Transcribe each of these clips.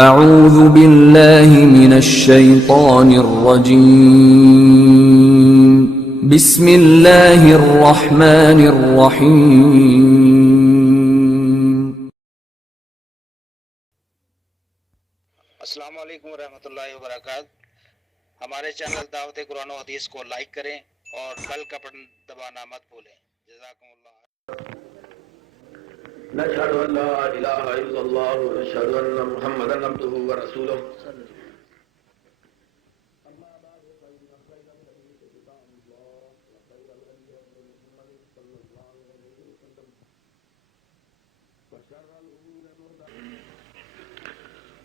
اعوذ باللہ من الشیطان الرجیم بسم اللہ الرحمن الرحیم۔ السلام علیکم ورحمۃ اللہ وبرکاتہ۔ ہمارے چینل دعوت قرآن و حدیث کو لائک کریں اور بیل کا بٹن دبانا مت بھولیں۔ جزاکم اللہ۔ نشهد ان لا اله الا الله ونشهد ان محمدا عبده ورسوله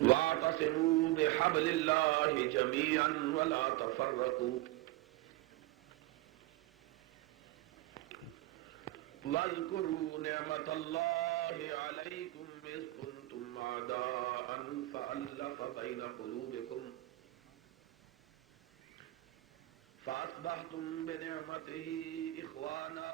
واعتصموا بحبل الله جميعا ولا تفرقوا واذكروا نعمة الله عليكم إذ كنتم أعداء فألف بين قلوبكم فأصبحتم بنعمته إخوانا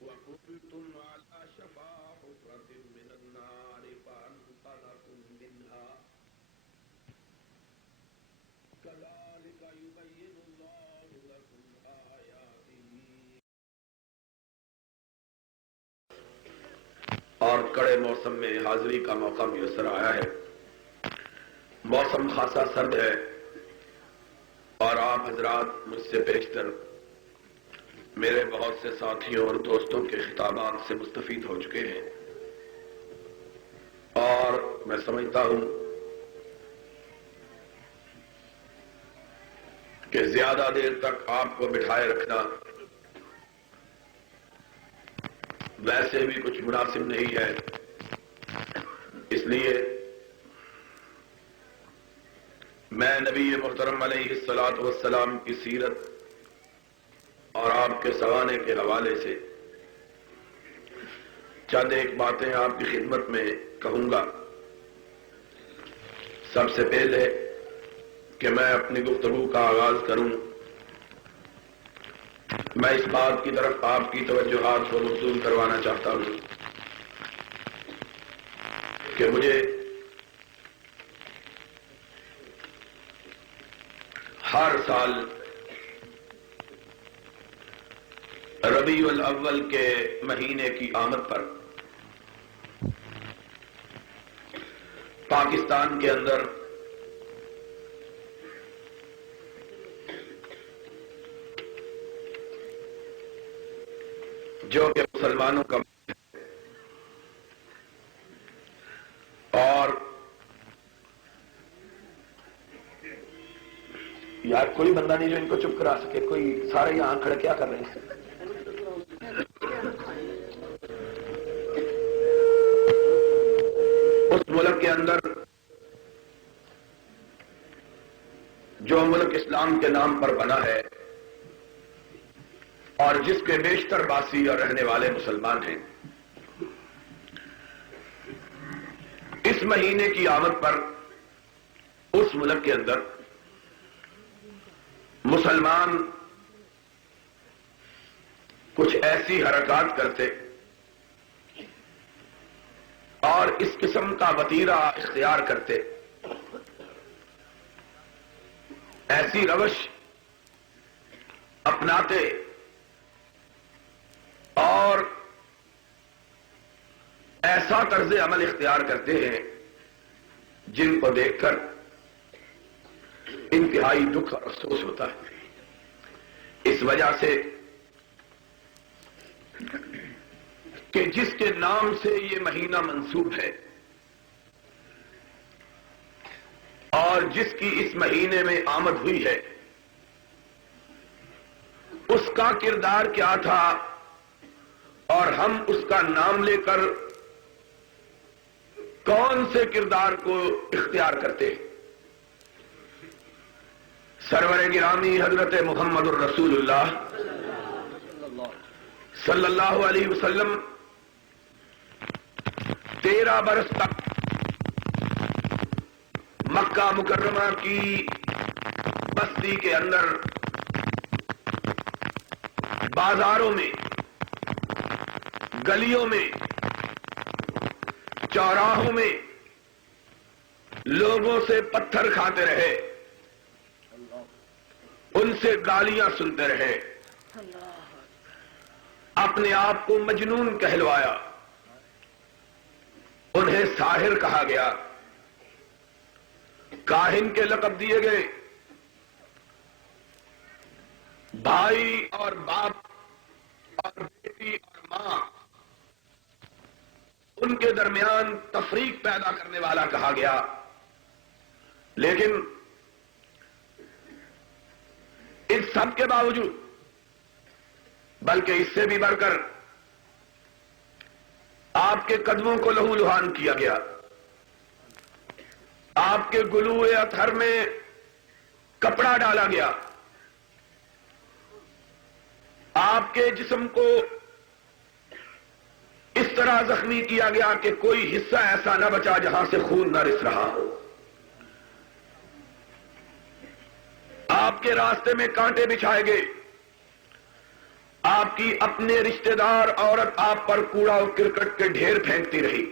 وكنتم على شفا حفرة من النار فأنقذكم منها كذلك يبين الله لكم آياته۔ اور کڑے موسم میں حاضری کا موقع میسر آیا ہے۔ موسم خاصا سرد ہے اور آپ حضرات مجھ سے بیشتر میرے بہت سے ساتھیوں اور دوستوں کے خطابات سے مستفید ہو چکے ہیں، اور میں سمجھتا ہوں کہ زیادہ دیر تک آپ کو بٹھائے رکھنا ویسے بھی کچھ مناسب نہیں ہے، اس لیے میں نبی محترم علیہ الصلاۃ والسلام کی سیرت اور آپ کے سوانے کے حوالے سے چند ایک باتیں آپ کی خدمت میں کہوں گا۔ سب سے پہلے کہ میں اپنی گفتگو کا آغاز کروں، میں اس بات کی طرف آپ کی توجہات کو مبذول کروانا چاہتا ہوں کہ مجھے ہر سال ربیع الاول کے مہینے کی آمد پر پاکستان کے اندر جو کہ مسلمانوں کا اور یار کوئی بندہ نہیں جو ان کو چپ کرا سکے، کوئی سارے یہاں کھڑے کیا کر رہے ہیں؟ اس ملک کے اندر جو ملک اسلام کے نام پر بنا ہے اور جس کے بیشتر باسی اور رہنے والے مسلمان ہیں، اس مہینے کی آمد پر اس ملک کے اندر مسلمان کچھ ایسی حرکات کرتے اور اس قسم کا وتیرہ اختیار کرتے، ایسی روش اپناتے اور ایسا طرز عمل اختیار کرتے ہیں جن کو دیکھ کر انتہائی دکھ اور افسوس ہوتا ہے۔ اس وجہ سے کہ جس کے نام سے یہ مہینہ منسوب ہے اور جس کی اس مہینے میں آمد ہوئی ہے، اس کا کردار کیا تھا اور ہم اس کا نام لے کر کون سے کردار کو اختیار کرتے ہیں۔ سرور گرامی حضرت محمد الرسول اللہ صلی اللہ علیہ وسلم 13 برس تک مکہ مکرمہ کی بستی کے اندر بازاروں میں، گلیوں میں چوراہوں میں لوگوں سے پتھر کھاتے رہے، ان سے گالیاں سنتے رہے، اپنے آپ کو مجنون کہلوایا، انہیں ساحر کہا گیا، کاہن کے لقب دیے گئے، بھائی اور باپ اور بیٹی اور ماں ان کے درمیان تفریق پیدا کرنے والا کہا گیا۔ لیکن اس سب کے باوجود، بلکہ اس سے بھی بڑھ کر آپ کے قدموں کو لہو لہان کیا گیا، آپ کے گلوئے اطہر میں کپڑا ڈالا گیا، آپ کے جسم کو اس طرح زخمی کیا گیا کہ کوئی حصہ ایسا نہ بچا جہاں سے خون نہ رس رہا ہو، آپ کے راستے میں کانٹے بچھائے گئے، آپ کی اپنے رشتہ دار عورت آپ پر کوڑا اور کرکٹ کے ڈھیر پھینکتی رہی،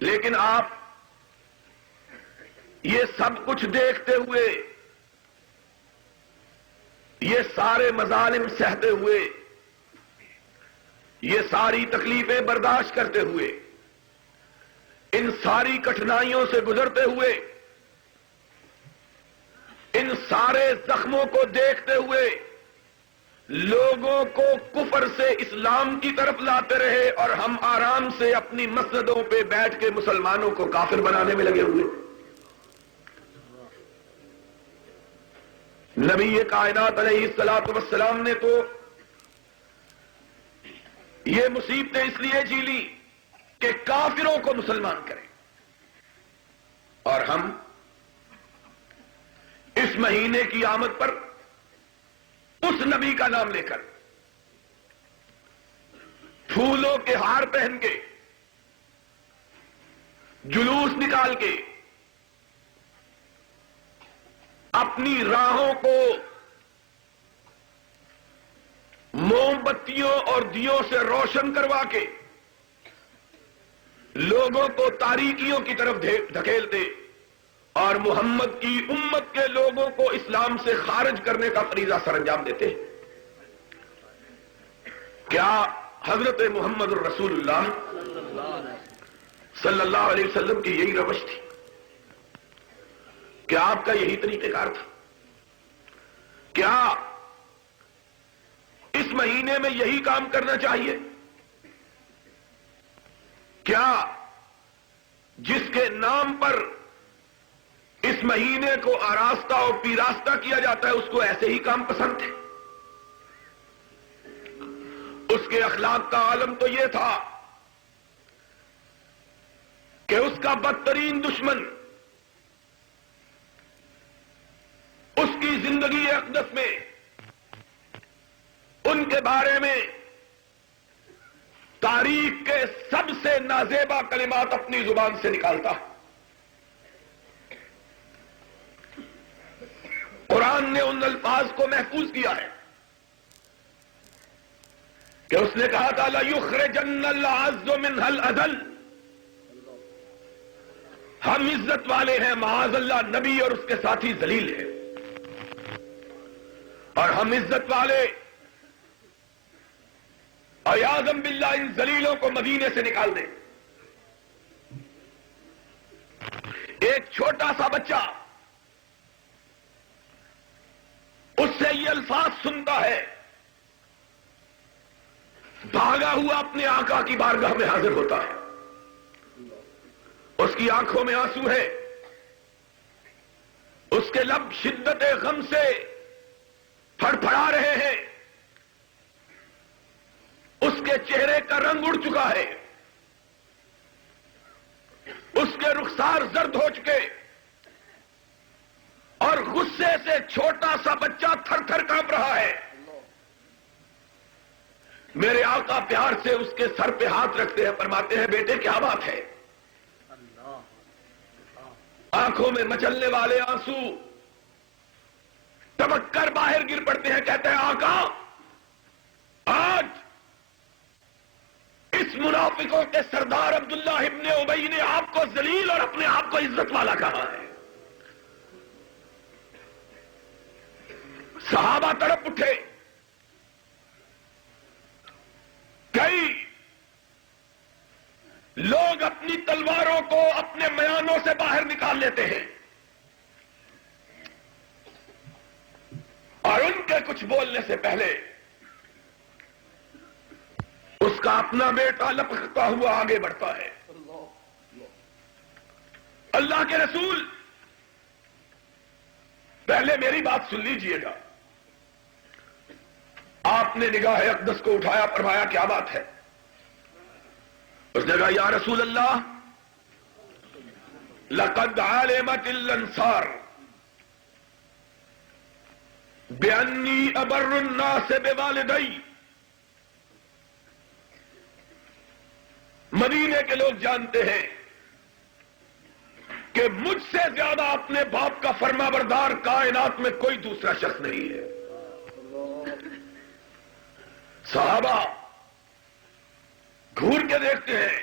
لیکن آپ یہ سب کچھ دیکھتے ہوئے، یہ سارے مظالم سہتے ہوئے، یہ ساری تکلیفیں برداشت کرتے ہوئے، ان ساری کٹھنائیوں سے گزرتے ہوئے، ان سارے زخموں کو دیکھتے ہوئے لوگوں کو کفر سے اسلام کی طرف لاتے رہے، اور ہم آرام سے اپنی مسجدوں پہ بیٹھ کے مسلمانوں کو کافر بنانے میں لگے ہوئے۔ نبی کائنات علیہ الصلوۃ والسلام نے تو یہ مصیبتیں اس لیے جھیلی کہ کافروں کو مسلمان کریں، اور ہم اس مہینے کی آمد پر اس نبی کا نام لے کر، پھولوں کے ہار پہن کے، جلوس نکال کے، اپنی راہوں کو موم بتیوں اور دیوں سے روشن کروا کے لوگوں کو تاریکیوں کی طرف دھکیلتے اور محمد کی امت کے لوگوں کو اسلام سے خارج کرنے کا فریضہ سر انجام دیتے۔ کیا حضرت محمد الرسول اللہ صلی اللہ علیہ وسلم کی یہی روش تھی؟ کیا آپ کا یہی طریقہ کار تھا؟ کیا اس مہینے میں یہی کام کرنا چاہیے؟ کیا جس کے نام پر اس مہینے کو آراستہ اور پیراستہ کیا جاتا ہے اس کو ایسے ہی کام پسند تھے؟ اس کے اخلاق کا عالم تو یہ تھا کہ اس کا بدترین دشمن اس کی زندگی اقدس میں ان کے بارے میں تاریخ کے سب سے نازیبا کلمات اپنی زبان سے نکالتا۔ قرآن نے ان الفاظ کو محفوظ کیا ہے کہ اس نے کہا تھا لَيُخْرِجَنَّ الْأَعَزُّ مِنْهَا الْأَذَلَّ، ہم عزت والے ہیں، معاذ اللہ نبی اور اس کے ساتھی ذلیل ہیں، اور ہم عزت والے اعوذ باللہ ان ذلیلوں کو مدینے سے نکال دیں۔ ایک چھوٹا سا بچہ اس سے یہ الفاظ سنتا ہے، بھاگا ہوا اپنے آقا کی بارگاہ میں حاضر ہوتا ہے، اس کی آنکھوں میں آنسو ہے، اس کے لب شدت غم سے پھڑ پھڑا رہے ہیں، اس کے چہرے کا رنگ اڑ چکا ہے، اس کے رخسار زرد ہو چکے، اور غصے سے چھوٹا سا بچہ تھر تھر کانپ رہا ہے۔ میرے آقا پیار سے اس کے سر پہ ہاتھ رکھتے ہیں، فرماتے ہیں بیٹے کیا بات ہے؟ آنکھوں میں مچلنے والے آنسو ٹپک کر باہر گر پڑتے ہیں، کہتے ہیں آقا آج اس منافقوں کے سردار عبداللہ ابن ابی نے آپ کو ذلیل اور اپنے آپ کو عزت والا کہا ہے. صحابہ تڑپ اٹھے. کئی لوگ اپنی تلواروں کو اپنے میانوں سے باہر نکال لیتے ہیں اور ان کے کچھ بولنے سے پہلے اس کا اپنا بیٹا لپکتا ہوا آگے بڑھتا ہے. اللہ کے رسول پہلے میری بات سن لیجئے گا. آپ نے نگاہ اقدس کو اٹھایا, فرمایا کیا بات ہے؟ اس نے کہا یا رسول اللہ لقد علمت الانصار بانی ابر الناس بوالدی. مدینے کے لوگ جانتے ہیں کہ مجھ سے زیادہ اپنے باپ کا فرما بردار کائنات میں کوئی دوسرا شخص نہیں ہے. صحابہ گھور کے دیکھتے ہیں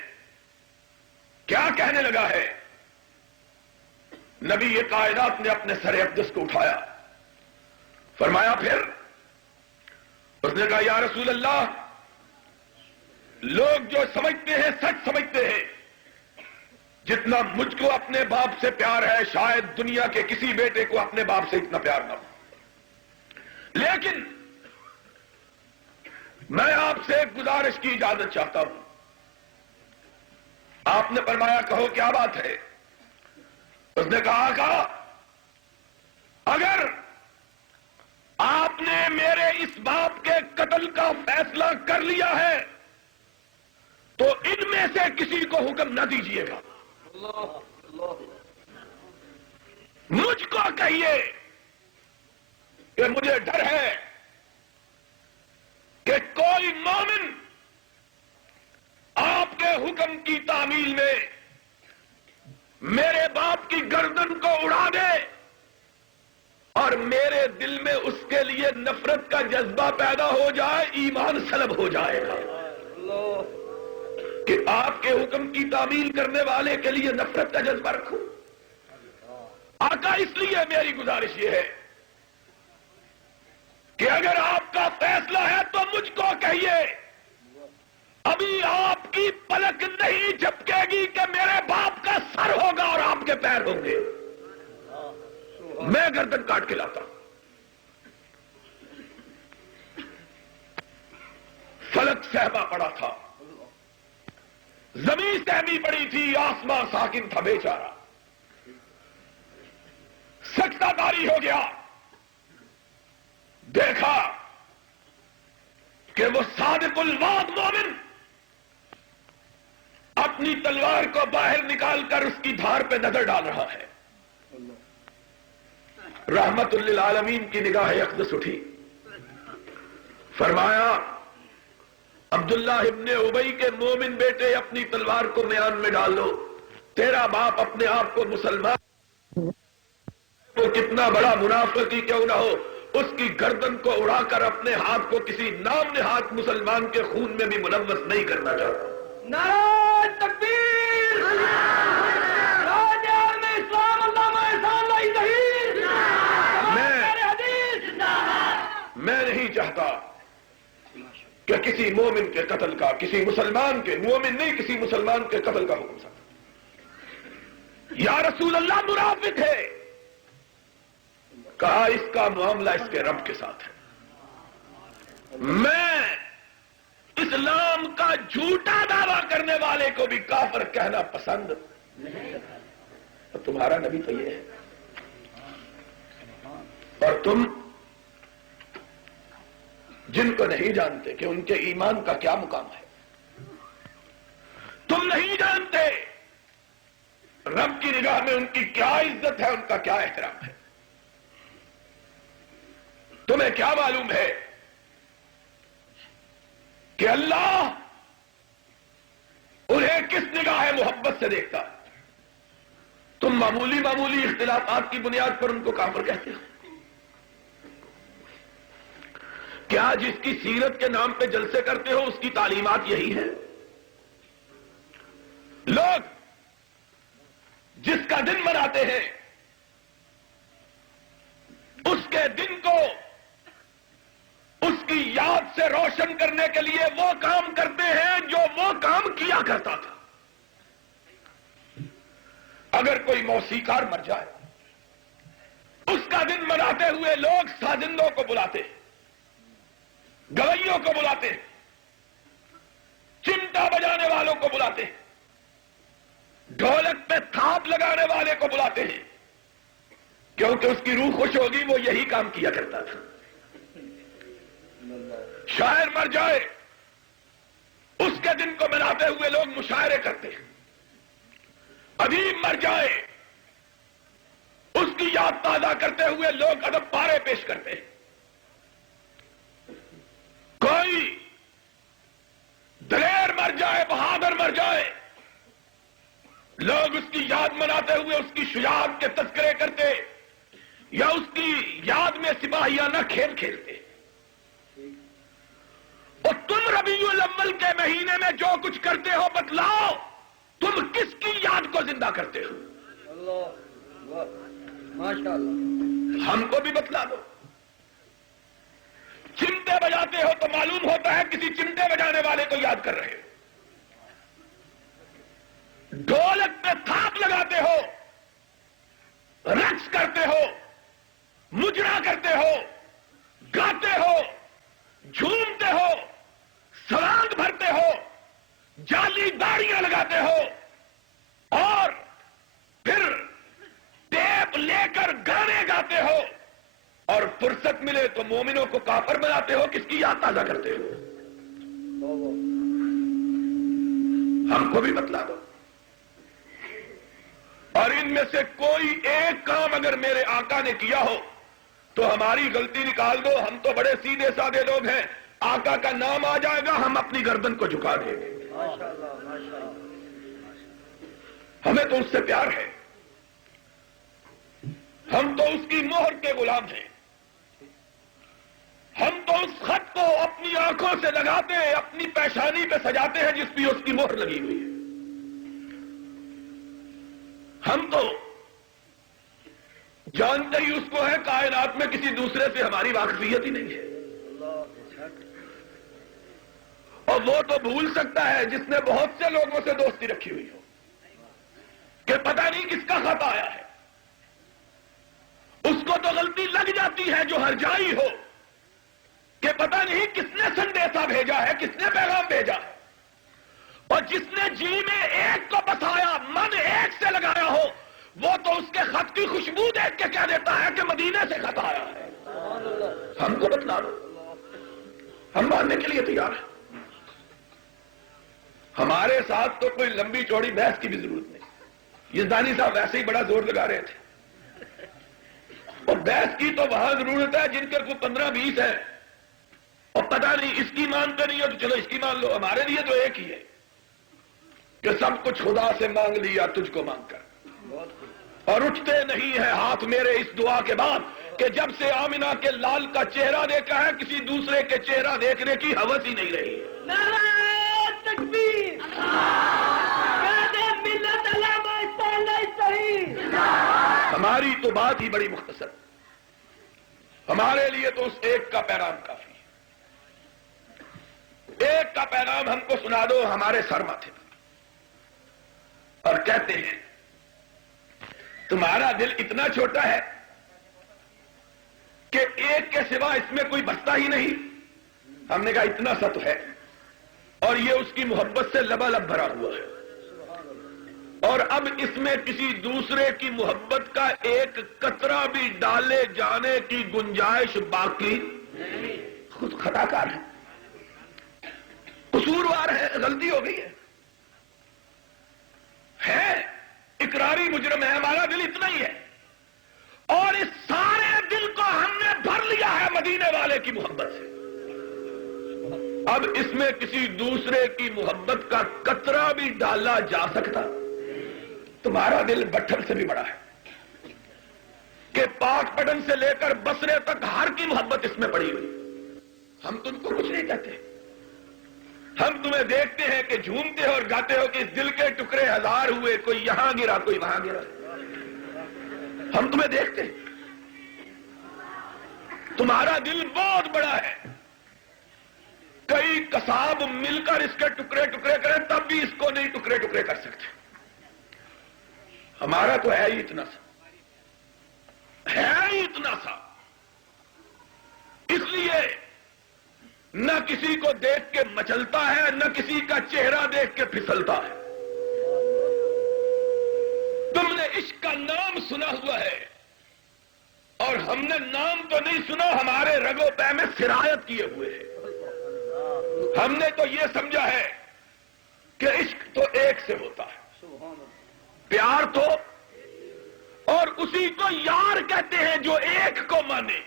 کیا کہنے لگا ہے. نبی یہ کائنات نے اپنے سر اقدس کو اٹھایا, فرمایا پھر. اس نے کہا یا رسول اللہ لوگ جو سمجھتے ہیں سچ سمجھتے ہیں, جتنا مجھ کو اپنے باپ سے پیار ہے شاید دنیا کے کسی بیٹے کو اپنے باپ سے اتنا پیار نہ ہو. لیکن میں آپ سے ایک گزارش کی اجازت چاہتا ہوں. آپ نے فرمایا کہو کیا بات ہے؟ اس نے کہا آقا اگر آپ نے میرے اس باپ کے قتل کا فیصلہ کر لیا ہے تو ان میں سے کسی کو حکم نہ دیجیے گا. مجھ کو کہیے کہ مجھے ڈر ہے کہ کوئی مومن آپ کے حکم کی تعمیل میں میرے باپ کی گردن کو اڑا دے اور میرے دل میں اس کے لیے نفرت کا جذبہ پیدا ہو جائے, ایمان سلب ہو جائے گا. کہ آپ کے حکم کی تعمیل کرنے والے کے لیے نفرت کا جذبہ رکھوں. آقا اس لیے میری گزارش یہ ہے کہ اگر آپ کا فیصلہ ہے تو مجھ کو کہیے, ابھی آپ کی پلک نہیں جھپکے گی کہ میرے باپ کا سر ہوگا اور آپ کے پیر ہوں گے. میں گردن کاٹ کے لاتا. فلک سہما پڑا تھا, زمین سہمی پڑی تھی, آسمان ساکن تھا بیچارہ. سکتہ داری ہو گیا. دیکھا کہ وہ صادق الوعد مومن اپنی تلوار کو باہر نکال کر اس کی دھار پہ نظر ڈال رہا ہے. رحمت للعالمین کی نگاہ اقدس اٹھی, فرمایا عبداللہ ابن ابی کے مومن بیٹے اپنی تلوار کو میان میں ڈال لو. تیرا باپ اپنے آپ کو مسلمان, وہ کتنا بڑا منافق ہی کیوں نہ ہو, اس کی گردن کو اڑا کر اپنے ہاتھ کو کسی نام نہاد مسلمان کے خون میں بھی ملوث نہیں کرنا چاہتا. نعرہ تکبیر, راجہ میں اسلام علامہ احسان لائی ظہیر, میں نہیں چاہتا کہ کسی مومن کے قتل کا, کسی مسلمان کے, مومن نہیں کسی مسلمان کے قتل کا حکم سکتا. یا رسول اللہ منافق ہے. کہا اس کا معاملہ اس کے رب کے ساتھ ہے. میں اسلام کا جھوٹا دعویٰ کرنے والے کو بھی کافر کہنا پسند نہیں. تمہارا نبی تو یہ ہے, اور تم جن کو نہیں جانتے کہ ان کے ایمان کا کیا مقام ہے, تم نہیں جانتے رب کی نگاہ میں ان کی کیا عزت ہے, ان کا کیا احترام ہے. تمہیں کیا معلوم ہے کہ اللہ انہیں کس نگاہ محبت سے دیکھتا. تم معمولی معمولی اختلافات کی بنیاد پر ان کو کافر کہتے ہو. کیا جس کی سیرت کے نام پہ جلسے کرتے ہو اس کی تعلیمات یہی ہے؟ مناتے ہیں، اس کے دن کو اس کی یاد سے روشن کرنے کے لیے وہ کام کرتے ہیں جو وہ کام کیا کرتا تھا۔ اگر کوئی موسیقار مر جائے، اس کا دن مناتے ہوئے لوگ سازندوں کو بلاتے ہیں، گویوں کو بلاتے ہیں، چمٹا بجانے والوں کو بلاتے ہیں، ڈھولک پہ تھاپ لگانے والے کو بلاتے ہیں، کیونکہ اس کی روح خوش ہوگی، وہ یہی کام کیا کرتا تھا۔ شاعر مر جائے، اس کے دن کو مناتے ہوئے لوگ مشاعرے کرتے ہیں۔ ادیب مر جائے، اس کی یاد تازہ کرتے ہوئے لوگ ادب پارے پیش کرتے ہیں۔ کوئی دلیر مر جائے، بہادر مر جائے، لوگ اس کی یاد مناتے ہوئے اس کی شجاعت کے تذکرے کرتے یا اس کی یاد میں سپاہیانہ کھیل کھیلتے۔ اور تم ربیع الاول کے مہینے میں جو کچھ کرتے ہو بتلاؤ، تم کس کی یاد کو زندہ کرتے ہو؟ اللہ ماشاءاللہ، ہم کو بھی بتلا دو۔ چمٹے بجاتے ہو تو معلوم ہوتا ہے کسی چمٹے بجانے والے کو یاد کر رہے ہو۔ ڈھولک پہ تھاپ لگاتے ہو، رقص کرتے ہو، مجرا کرتے ہو، گاتے ہو، جھومتے ہو، سلانگ بھرتے ہو، جعلی داڑیاں لگاتے ہو، اور پھر ٹیپ لے کر گانے گاتے ہو، اور فرصت ملے تو مومنوں کو کافر بناتے ہو۔ کس کی یاد تازہ کرتے ہو؟ ہم کو بھی بتلا دو۔ اور ان میں سے کوئی ایک کام اگر میرے آقا نے کیا ہو تو ہماری غلطی نکال دو۔ ہم تو بڑے سیدھے سادے لوگ ہیں، آقا کا نام آ جائے گا ہم اپنی گردن کو جھکا دیں گے۔ ہمیں تو اس سے پیار ہے، ہم تو اس کی مہر کے غلام ہیں، ہم تو اس خط کو اپنی آنکھوں سے لگاتے ہیں، اپنی پیشانی پہ سجاتے ہیں جس پہ اس کی مہر لگی ہوئی ہے۔ ہم تو جانتے ہی اس کو ہے، کائنات میں کسی دوسرے سے ہماری واقفیت ہی نہیں ہے۔ اور وہ تو بھول سکتا ہے جس نے بہت سے لوگوں سے دوستی رکھی ہوئی ہو کہ پتہ نہیں کس کا خط آیا ہے۔ اس کو تو غلطی لگ جاتی ہے جو ہرجائی ہو کہ پتہ نہیں کس نے سندیسا بھیجا ہے، کس نے پیغام بھیجا ہے۔ اور جس نے جی میں ایک کو بسایا، من ایک سے لگایا ہو، وہ تو اس کے خط کی خوشبو دیکھ کے کہہ دیتا ہے کہ مدینے سے خط آیا ہے۔ ہم کو بتلا دو، ہم ماننے کے لیے تیار ہیں۔ ہمارے ساتھ تو کوئی لمبی چوڑی بحث کی بھی ضرورت نہیں۔ یہ دانی صاحب ویسے ہی بڑا زور لگا رہے تھے، اور بحث کی تو وہاں ضرورت ہے جن کے کوئی 15-20 ہے، اور پتہ نہیں اس کی مانتے نہیں ہو تو چلو اس کی مان لو۔ ہمارے لیے تو ایک ہی ہے کہ سب کچھ خدا سے مانگ لیا تجھ کو مانگ کر، اور اٹھتے نہیں ہیں ہاتھ میرے اس دعا کے بعد کہ جب سے آمنہ کے لال کا چہرہ دیکھا ہے کسی دوسرے کے چہرہ دیکھنے کی ہوس ہی نہیں رہی۔ نعرہ تکبیر، قائد ملت علامہ اصطلاح صحیح۔ ہماری تو بات ہی بڑی مختصر، ہمارے لیے تو اس ایک کا پیغام کافی ہے۔ ایک کا پیغام ہم کو سنا دو ہمارے سر ماتھے پر، اور کہتے ہیں تمہارا دل اتنا چھوٹا ہے کہ ایک کے سوا اس میں کوئی بستا ہی نہیں۔ ہم نے کہا اتنا سا تو ہے، اور یہ اس کی محبت سے لبالب بھرا ہوا ہے، اور اب اس میں کسی دوسرے کی محبت کا ایک قطرہ بھی ڈالے جانے کی گنجائش باقی خود خطا کار ہے، قصوروار ہے، غلطی ہو گئی ہے، اقراری مجرم ہے۔ ہمارا دل اتنا ہی ہے، اور اس سارے دل کو ہم نے بھر لیا ہے مدینے والے کی محبت سے۔ اب اس میں کسی دوسرے کی محبت کا قطرہ بھی ڈالا جا سکتا؟ تمہارا دل بٹھل سے بھی بڑا ہے کہ پاک پٹن سے لے کر بصرے تک ہر کی محبت اس میں پڑی ہوئی۔ ہم تم کو کچھ نہیں کہتے، ہم تمہیں دیکھتے ہیں کہ جھومتے ہو اور گاتے ہو کہ اس دل کے ٹکڑے ہزار ہوئے، کوئی یہاں گرا کوئی وہاں گرا۔ ہم تمہیں دیکھتے ہیں، تمہارا دل بہت بڑا ہے، کئی قصاب مل کر اس کے ٹکڑے ٹکڑے کریں تب بھی اس کو نہیں ٹکڑے ٹکڑے کر سکتے، ہمارا تو ہے ہی اتنا سا، ہے ہی اتنا سا، اس لیے نہ کسی کو دیکھ کے مچلتا ہے، نہ کسی کا چہرہ دیکھ کے پھسلتا ہے۔ تم نے عشق کا نام سنا ہوا ہے اور ہم نے نام تو نہیں سنا، ہمارے رگو پے میں سرایت کیے ہوئے ہیں۔ ہم نے تو یہ سمجھا ہے کہ عشق تو ایک سے ہوتا ہے، پیار تو، اور اسی کو یار کہتے ہیں جو ایک کو مانے،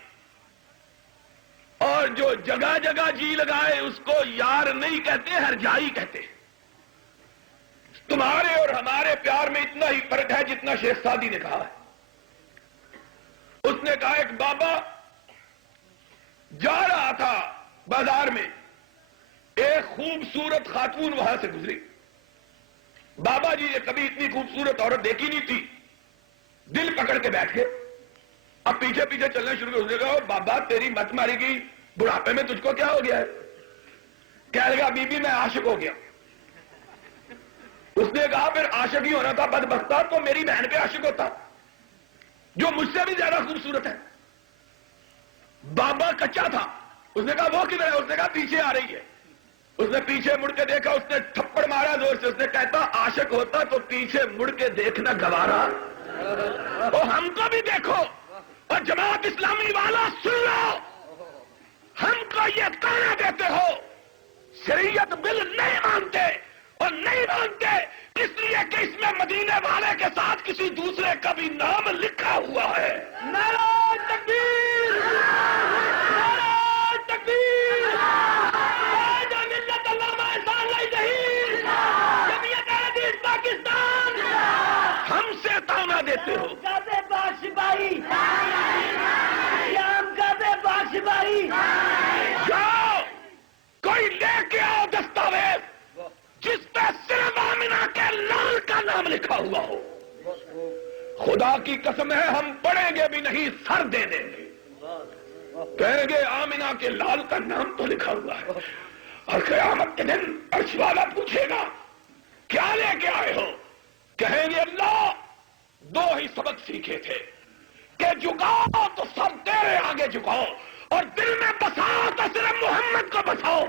اور جو جگہ جگہ جی لگائے اس کو یار نہیں کہتے، ہر جائی کہتے ہیں۔ تمہارے اور ہمارے پیار میں اتنا ہی فرق ہے جتنا شیخ سعدی نے کہا ہے۔ اس نے کہا ایک بابا جا رہا تھا بازار میں، ایک خوبصورت خاتون وہاں سے گزری، بابا جی نے کبھی اتنی خوبصورت عورت دیکھی نہیں تھی، دل پکڑ کے بیٹھ گئے، اب پیچھے پیچھے چلنا شروع کر، اس نے کہا بابا تیری مت ماری گئی، بڑھاپے میں تجھ کو کیا ہو گیا ہے؟ کہنے لگا بی بی میں عاشق ہو گیا۔ اس نے کہا پھر عاشق ہی ہونا تھا بدبختہ، تو میری بہن پہ عاشق ہوتا جو مجھ سے بھی زیادہ خوبصورت ہے۔ بابا کچا تھا، اس نے کہا وہ کدھر ہے؟ اس نے کہا پیچھے آ رہی ہے۔ اس نے پیچھے مڑ کے دیکھا، اس نے تھپڑ مارا زور سے، اس نے کہتا عاشق ہوتا تو پیچھے مڑ کے دیکھنا گوارا، اور ہم کو بھی دیکھو، اور جماعت اسلامی والا سن لو، ہم کو یہ کہنا دیتے ہو شریعت بل نہیں مانتے، اور نہیں مانتے اس لیے کہ اس میں مدینے والے کے ساتھ کسی دوسرے کا بھی نام لکھا ہوا ہے۔ نعرہ تکبیر، نعرہ تکبیر، قائد ملت علامہ احسان اللہ ظہیر، جمعیت حدیث پاکستان، ہم سے تانا دیتے ہو، کعبے بخش بھائی، شام کعبے بخش بھائی، جاؤ کوئی لے کے آؤ دستاویز جس پہ صرف آمنہ کے لال کا نام لکھا ہوا ہو۔ خدا کی قسم ہے ہم پڑھیں گے بھی نہیں، سر دے دیں گے، کہیں گے آمنہ کے لال کا نام تو لکھا ہوا ہے۔ اور قیامت کے دن عرش والا پوچھے گا کیا لے کے آئے ہو؟ کہیں گے اللہ دو ہی سبق سیکھے تھے کہ جھکاؤ تو سب تیرے آگے جھکاؤ، اور دل میں بساؤ تو صرف محمد کو بساؤ۔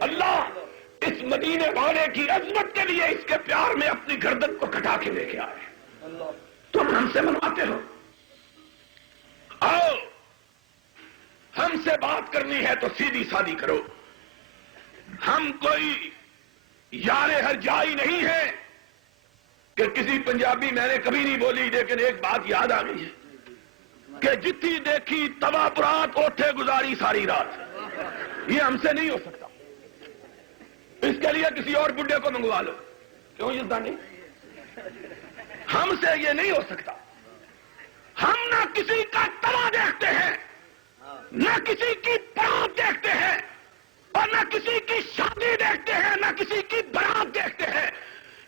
اللہ اس مدینے والے کی عظمت کے لیے اس کے پیار میں اپنی گردن کو کٹا کے لے کے آئے، تم ہم سے منواتے ہو؟ آؤ ہم سے بات کرنی ہے تو سیدھی سادی کرو، ہم کوئی یار ہر جائی نہیں ہے کہ کسی پنجابی میں نے کبھی نہیں بولی، لیکن ایک بات یاد آ گئی ہے کہ جتنی دیکھی توا برات اوٹھے گزاری ساری رات، یہ ہم سے نہیں ہو سکتا، اس کے لیے کسی اور بڈھے کو منگوا لو، کیوں یزدانی؟ ہم سے یہ نہیں ہو سکتا، ہم نہ کسی کا توا دیکھتے ہیں، نہ کسی کی برات دیکھتے ہیں، اور نہ کسی کی شادی دیکھتے ہیں، نہ کسی کی برات دیکھتے ہیں،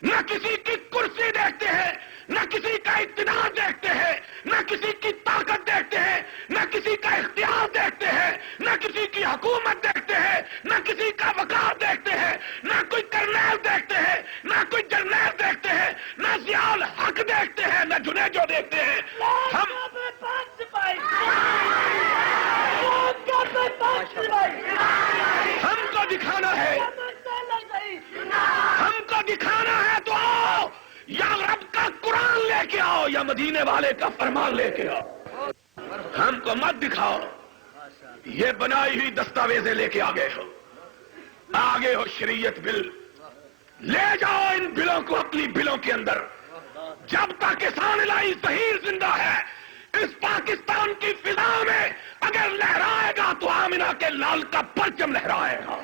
نہ کسی کی کرسی دیکھتے ہیں، نہ کسی کا اقتدار دیکھتے ہیں، نہ کسی کی طاقت دیکھتے ہیں، نہ کسی کا اختیار دیکھتے ہیں، نہ کسی کی حکومت دیکھتے ہیں، نہ کسی کا وقار دیکھتے ہیں، نہ کوئی کرنیل دیکھتے ہیں، نہ کوئی جرنیل دیکھتے ہیں، نہ ضیاء الحق دیکھتے ہیں، نہ جنیجو دیکھتے ہیں، ہم کعبے بخش بھائی، کعبے بخش بھائی، ہم کو دکھانا ہے، ہم کو دکھانا ہے تو آؤ، یا رب کا قرآن لے کے آؤ یا مدینے والے کا فرمان لے کے آؤ، ہم کو مت دکھاؤ یہ بنائی ہوئی دستاویزیں لے کے آگے ہو، آگے ہو شریعت بل، لے جاؤ ان بلوں کو اپنی بلوں کے اندر، جب تک احسان الہی ظہیر زندہ ہے اس پاکستان کی فضا میں اگر لہرائے گا تو آمنہ کے لال کا پرچم لہرائے گا۔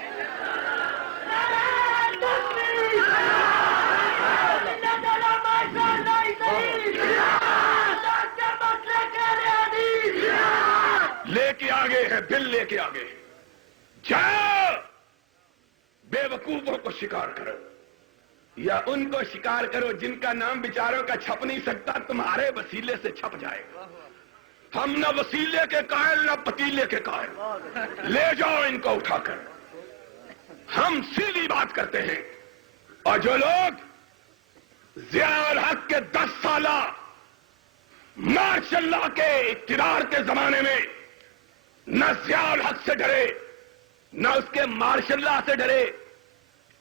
لے کے آگے ہے بل، لے کے آگے ہے، جاؤ بے وقوفوں کو شکار کرو، یا ان کو شکار کرو جن کا نام بیچاروں کا چھپ نہیں سکتا، تمہارے وسیلے سے چھپ جائے گا۔ ہم نہ وسیلے کے قائل نہ پتیلے کے قائل، لے جاؤ ان کو اٹھا کر۔ ہم سیدھی بات کرتے ہیں، اور جو لوگ ضیاء الحق کے 10 سالہ ماشاء اللہ کے اقتدار کے زمانے میں نہ ضیاء الحق سے ڈرے نہ اس کے ماشاء اللہ سے ڈرے،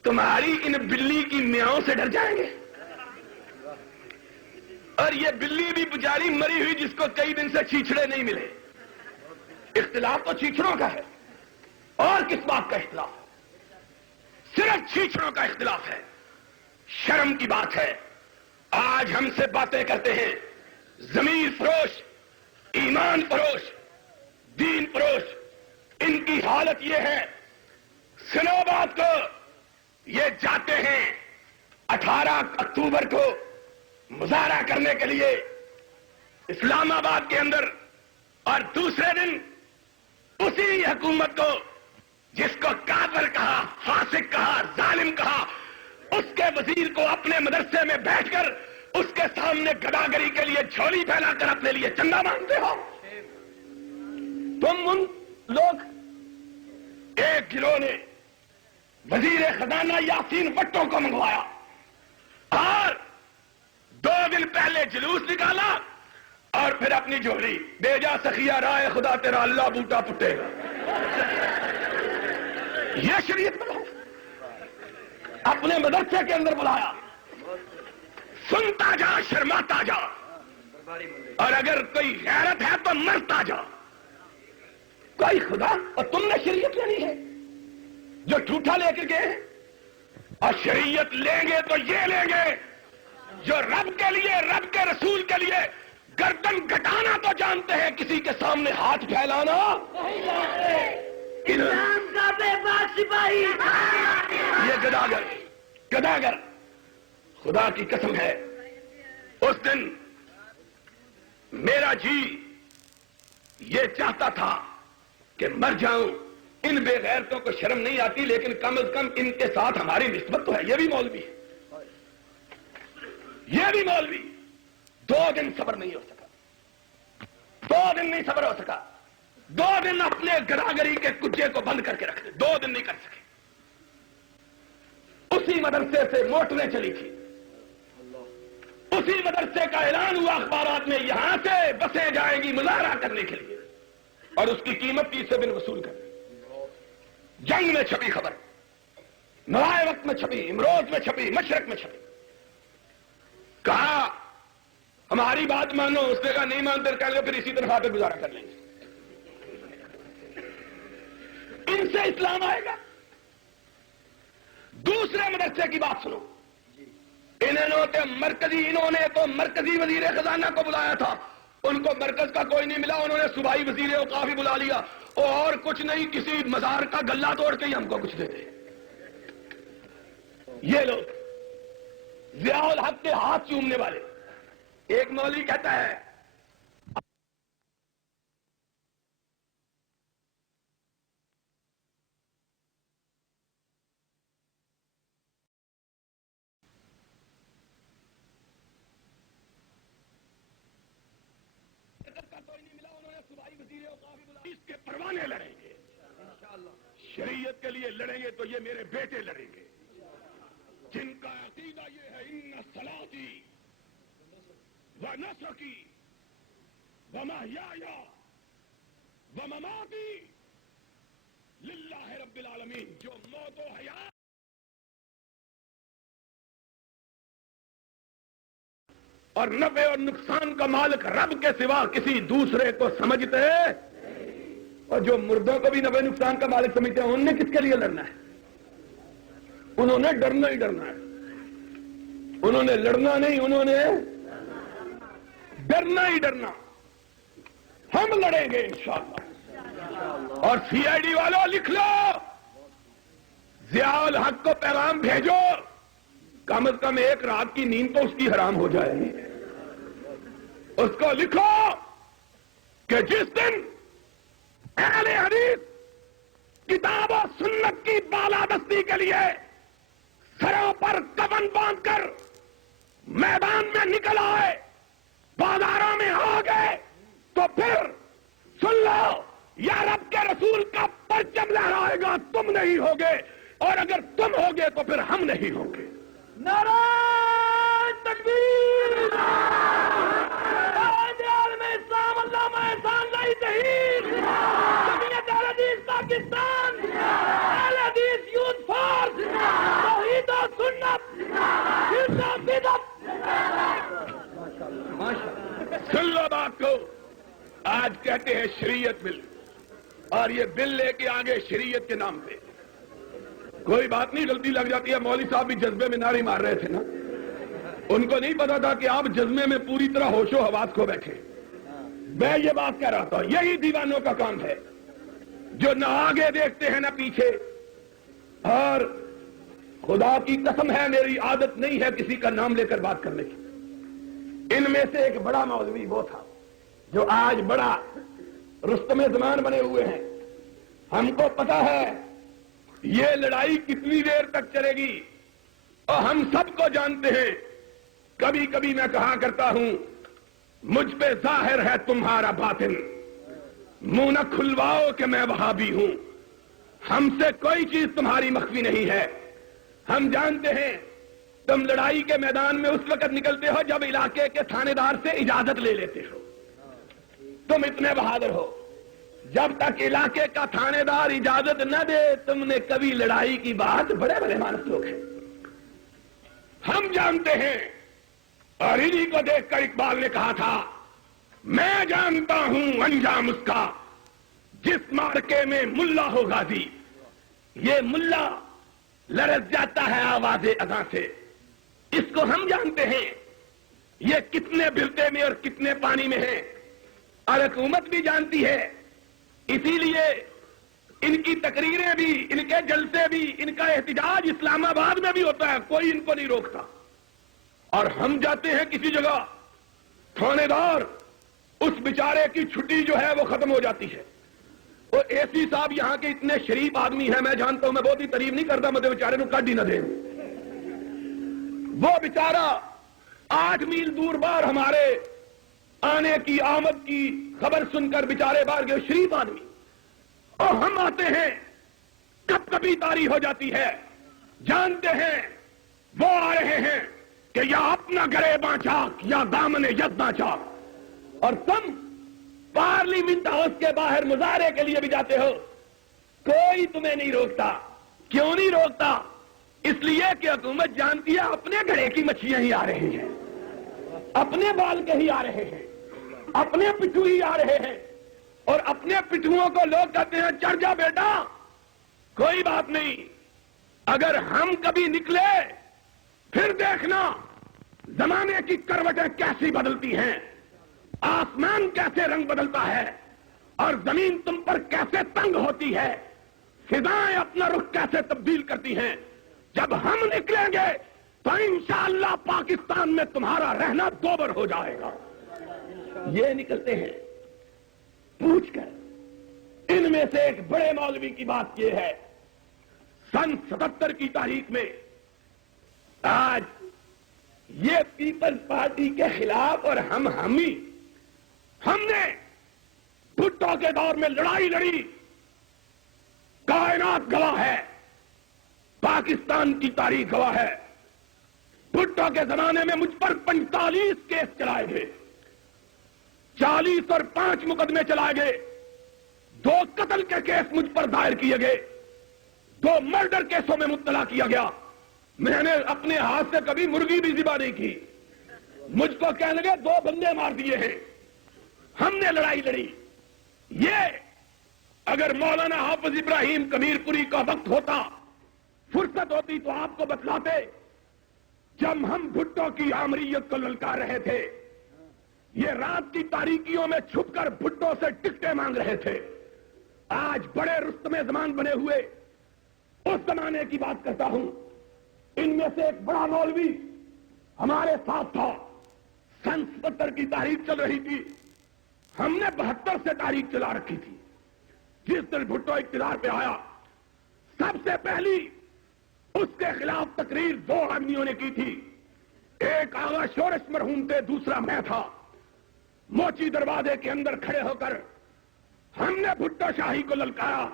تمہاری ان بلی کی میاؤں سے ڈر جائیں گے؟ اور یہ بلی بھی بیچاری مری ہوئی جس کو کئی دن سے چیچڑے نہیں ملے۔ اختلاف تو چیچڑوں کا ہے، اور کس بات کا اختلاف؟ صرف چیچڑوں کا اختلاف ہے۔ شرم کی بات ہے، آج ہم سے باتیں کرتے ہیں ضمیر فروش، ایمان فروش، دین فروش، ان کی حالت یہ ہے، سنو بات کو، یہ جاتے ہیں 18 اکتوبر کو مظاہرہ کرنے کے لیے اسلام آباد کے اندر، اور دوسرے دن اسی حکومت کو جس کو کافر کہا، فاسق کہا، ظالم کہا، اس کے وزیر کو اپنے مدرسے میں بیٹھ کر اس کے سامنے گداگری کے لیے جھولی پھیلا کر اپنے لیے چندہ مانگتے ہو۔ تم ان لوگ، ایک گروہ نے وزیر خزانہ یاسین بٹو کو منگوایا اور 2 دن پہلے جلوس نکالا، اور پھر اپنی جھولی دے جا سخیا رائے خدا تیرا اللہ بوٹا پٹے گا۔ یہ شریعت بنا، اپنے مدرسے کے اندر بلایا، سنتا جا شرماتا جا، اور اگر کوئی غیرت ہے تو مرتا جا۔ کوئی خدا، اور تم نے شریعت لینی ہے جو جھوٹا لے کر گئے ہیں، اور شریعت لیں گے تو یہ لیں گے جو رب کے لیے، رب کے رسول کے لیے گردن گھٹانا تو جانتے ہیں، کسی کے سامنے ہاتھ پھیلانا اسلام کا بے باک سپاہی، یہ گداگر، گداگر۔ خدا کی قسم ہے، اس دن میرا جی یہ چاہتا تھا کہ مر جاؤں، ان بے غیرتوں کو شرم نہیں آتی، لیکن کم از کم ان کے ساتھ ہماری نسبت تو ہے۔ یہ بھی مولوی ہے، یہ بھی مولوی۔ 2 دن صبر نہیں ہو سکا، 2 دن نہیں صبر ہو سکا، 2 دن اپنے گداگری کے کجے کو بند کر کے رکھ دے، 2 دن نہیں کر سکے۔ اسی مدرسے سے موٹریں چلی تھی، اسی مدرسے کا اعلان ہوا اخبارات میں، یہاں سے بسیں جائیں گی مظاہرہ کرنے کے لیے، اور اس کی قیمت 30 بن وصول کر۔ جنگ میں چھپی خبر، نوائے وقت میں چھپی، امروز میں چھپی، مشرق میں چھپی۔ کہا ہماری بات مانو، اس نے کہا نہیں مانتے، کہہ لو پھر اسی تنخواہ پہ گزارا کر لیں گے۔ ان سے اسلام آئے گا؟ دوسرے مدرسے کی بات سنو، انہوں نے تو مرکزی وزیر خزانہ کو بلایا تھا، ان کو مرکز کا کوئی نہیں ملا، انہوں نے صوبائی وزیر اوقاف ہی بلا لیا، اور کچھ نہیں، کسی مزار کا گلہ توڑ کے ہی ہم کو کچھ دے دے۔ یہ لوگ ضیاء الحق کے ہاتھ چومنے والے۔ ایک مولوی کہتا ہے اس کے پروانے لڑیں گے، شریعت کے لیے لڑیں گے تو یہ میرے بیٹے لڑیں گے، جن کا عقیدہ یہ ہے ان صلاتی و نسکی و محیای و مماتی للہ رب العالمین، جو موت و حیات اور نفع اور نقصان کا مالک رب کے سوا کسی دوسرے کو سمجھتے ہیں، اور جو مردوں کو بھی نفع نقصان کا مالک سمجھتے ہیں، انہوں نے کس کے لیے لڑنا ہے؟ انہوں نے ڈرنا ہی ڈرنا ہے، انہوں نے لڑنا نہیں، انہوں نے ڈرنا ہی ڈرنا۔ ہم لڑیں گے انشاءاللہ۔ اور سی آئی ڈی والوں لکھ لو، ضیاء الحق کو پیغام بھیجو، کم از کم ایک رات کی نیند تو اس کی حرام ہو جائے گی۔ اس کو لکھو کہ جس دن اہل حدیث کتاب و سنت کی بالادستی کے لیے سروں پر کفن باندھ کر میدان میں نکل آئے، بازاروں میں آ گئے، تو پھر سن لو، یا رب کے رسول کا پرچم لہرائے گا، تم نہیں ہوگے، اور اگر تم ہوگے تو پھر ہم نہیں ہوں گے۔ نعرہ تکبیر، اسلام علامہ احسان اللہ تحریر، جمعیت اہل حدیث پاکستان، اہل حدیث یوتھ فورس، توحید و سنت، شرک و بدعت۔ سن لو بات کو، آج کہتے ہیں شریعت بل، اور یہ بل لے کے آگے شریعت کے نام پہ کوئی بات نہیں، غلطی لگ جاتی ہے۔ مولوی صاحب بھی جذبے میں نعرے مار رہے تھے نا، ان کو نہیں پتا تھا کہ آپ جذبے میں پوری طرح ہوش و حواس کھو بیٹھے۔ میں یہ بات کہہ رہا تھا، یہی دیوانوں کا کام ہے جو نہ آگے دیکھتے ہیں نہ پیچھے، اور خدا کی قسم ہے میری عادت نہیں ہے کسی کا نام لے کر بات کرنے کی۔ ان میں سے ایک بڑا مولوی وہ تھا جو آج بڑا رستم زمان بنے ہوئے ہیں۔ ہم کو پتا ہے یہ لڑائی کتنی دیر تک چلے گی، اور ہم سب کو جانتے ہیں۔ کبھی کبھی میں کہا کرتا ہوں، مجھ پہ ظاہر ہے تمہارا باطن، منہ نہ کھلواؤ کہ میں وہابی ہوں۔ ہم سے کوئی چیز تمہاری مخفی نہیں ہے۔ ہم جانتے ہیں تم لڑائی کے میدان میں اس وقت نکلتے ہو جب علاقے کے تھانے دار سے اجازت لے لیتے ہو۔ تم اتنے بہادر ہو، جب تک علاقے کا تھانے دار اجازت نہ دے تم نے کبھی لڑائی کی بات، بڑے بڑے مانس لوگ ہیں۔ ہم جانتے ہیں، اور انہی کو دیکھ کر اقبال نے کہا تھا، میں جانتا ہوں انجام اس کا جس مارکے میں ملا ہو غازی۔ یہ ملا لرز جاتا ہے آواز اذان سے، اس کو ہم جانتے ہیں یہ کتنے بلتے میں اور کتنے پانی میں ہے، اور حکومت بھی جانتی ہے۔ اسی لیے ان کی تقریریں بھی، ان کے جلسے بھی، ان کا احتجاج اسلام آباد میں بھی ہوتا ہے، کوئی ان کو نہیں روکتا۔ اور ہم جاتے ہیں کسی جگہ، تھانے دار اس بیچارے کی چھٹی جو ہے وہ ختم ہو جاتی ہے۔ اور اے سی صاحب یہاں کے اتنے شریف آدمی ہیں، میں جانتا ہوں، میں بہت ہی تعریف نہیں کرتا، مجھے بیچارے نو کڈ ہی نہ دیں۔ وہ بیچارہ 8 میل دور بار ہمارے آنے کی آمد کی خبر سن کر بیچارے باہر گئے، شریف آدمی، اور ہم آتے ہیں، کب کبھی تاری ہو جاتی ہے، جانتے ہیں وہ آ رہے ہیں کہ یا اپنا گرے چاک یا دامن یزنا چاک، اور تم پارلیمنٹ ہاؤس کے باہر مظاہرے کے لیے بھی جاتے ہو، کوئی تمہیں نہیں روکتا۔ کیوں نہیں روکتا؟ اس لیے کہ حکومت جانتی ہے اپنے گھڑے کی مچھلیاں ہی آ رہی ہیں، اپنے بال کے ہی آ رہے ہیں، اپنے پٹھو ہی آ رہے ہیں، اور اپنے پٹھوؤں کو لوگ کہتے ہیں چڑھ جا بیٹا، کوئی بات نہیں۔ اگر ہم کبھی نکلے پھر دیکھنا زمانے کی کروٹیں کیسی بدلتی ہیں، آسمان کیسے رنگ بدلتا ہے، اور زمین تم پر کیسے تنگ ہوتی ہے، فضائیں اپنا رخ کیسے تبدیل کرتی ہیں۔ جب ہم نکلیں گے تو انشاءاللہ پاکستان میں تمہارا رہنا دوبر ہو جائے گا۔ یہ نکلتے ہیں پوچھ کر۔ ان میں سے ایک بڑے مولوی کی بات یہ ہے، سن 77 کی تاریخ میں آج یہ پیپلز پارٹی کے خلاف، اور ہم نے بھٹو کے دور میں لڑائی لڑی، کائنات گواہ ہے، پاکستان کی تاریخ گواہ ہے۔ بھٹو کے زمانے میں مجھ پر 45 کیس چلائے گئے، 40 اور 5 مقدمے چلائے گئے، 2 قتل کے کیس مجھ پر دائر کیے گئے، 2 مرڈر کیسوں میں مبتلا کیا گیا۔ میں نے اپنے ہاتھ سے کبھی مرغی بھی ذبح نہیں کی، مجھ کو کہنے لگے 2 بندے مار دیے ہیں۔ ہم نے لڑائی لڑی۔ یہ اگر مولانا حافظ ابراہیم کمیر پوری کا وقت ہوتا، فرصت ہوتی تو آپ کو بتلاتے، جب ہم بھٹو کی آمریت کو للکار رہے تھے، یہ رات کی تاریکیوں میں چھپ کر بھٹو سے ٹکٹیں مانگ رہے تھے۔ آج بڑے رستم زمان بنے ہوئے اس زمانے کی بات کرتا ہوں۔ ان میں سے ایک بڑا مولوی ہمارے ساتھ تھا، سن 77 کی تاریخ چل رہی تھی، ہم نے 72 سے تاریخ چلا رکھی تھی۔ جس دن بھٹو اقتدار پہ آیا، سب سے پہلی اس کے خلاف تقریر دو آدمیوں نے کی تھی. ایک آغا شورش مرحوم تھے, دوسرا میں تھا. موچی دروازے کے اندر کھڑے ہو کر ہم نے بھٹو شاہی کو للکارا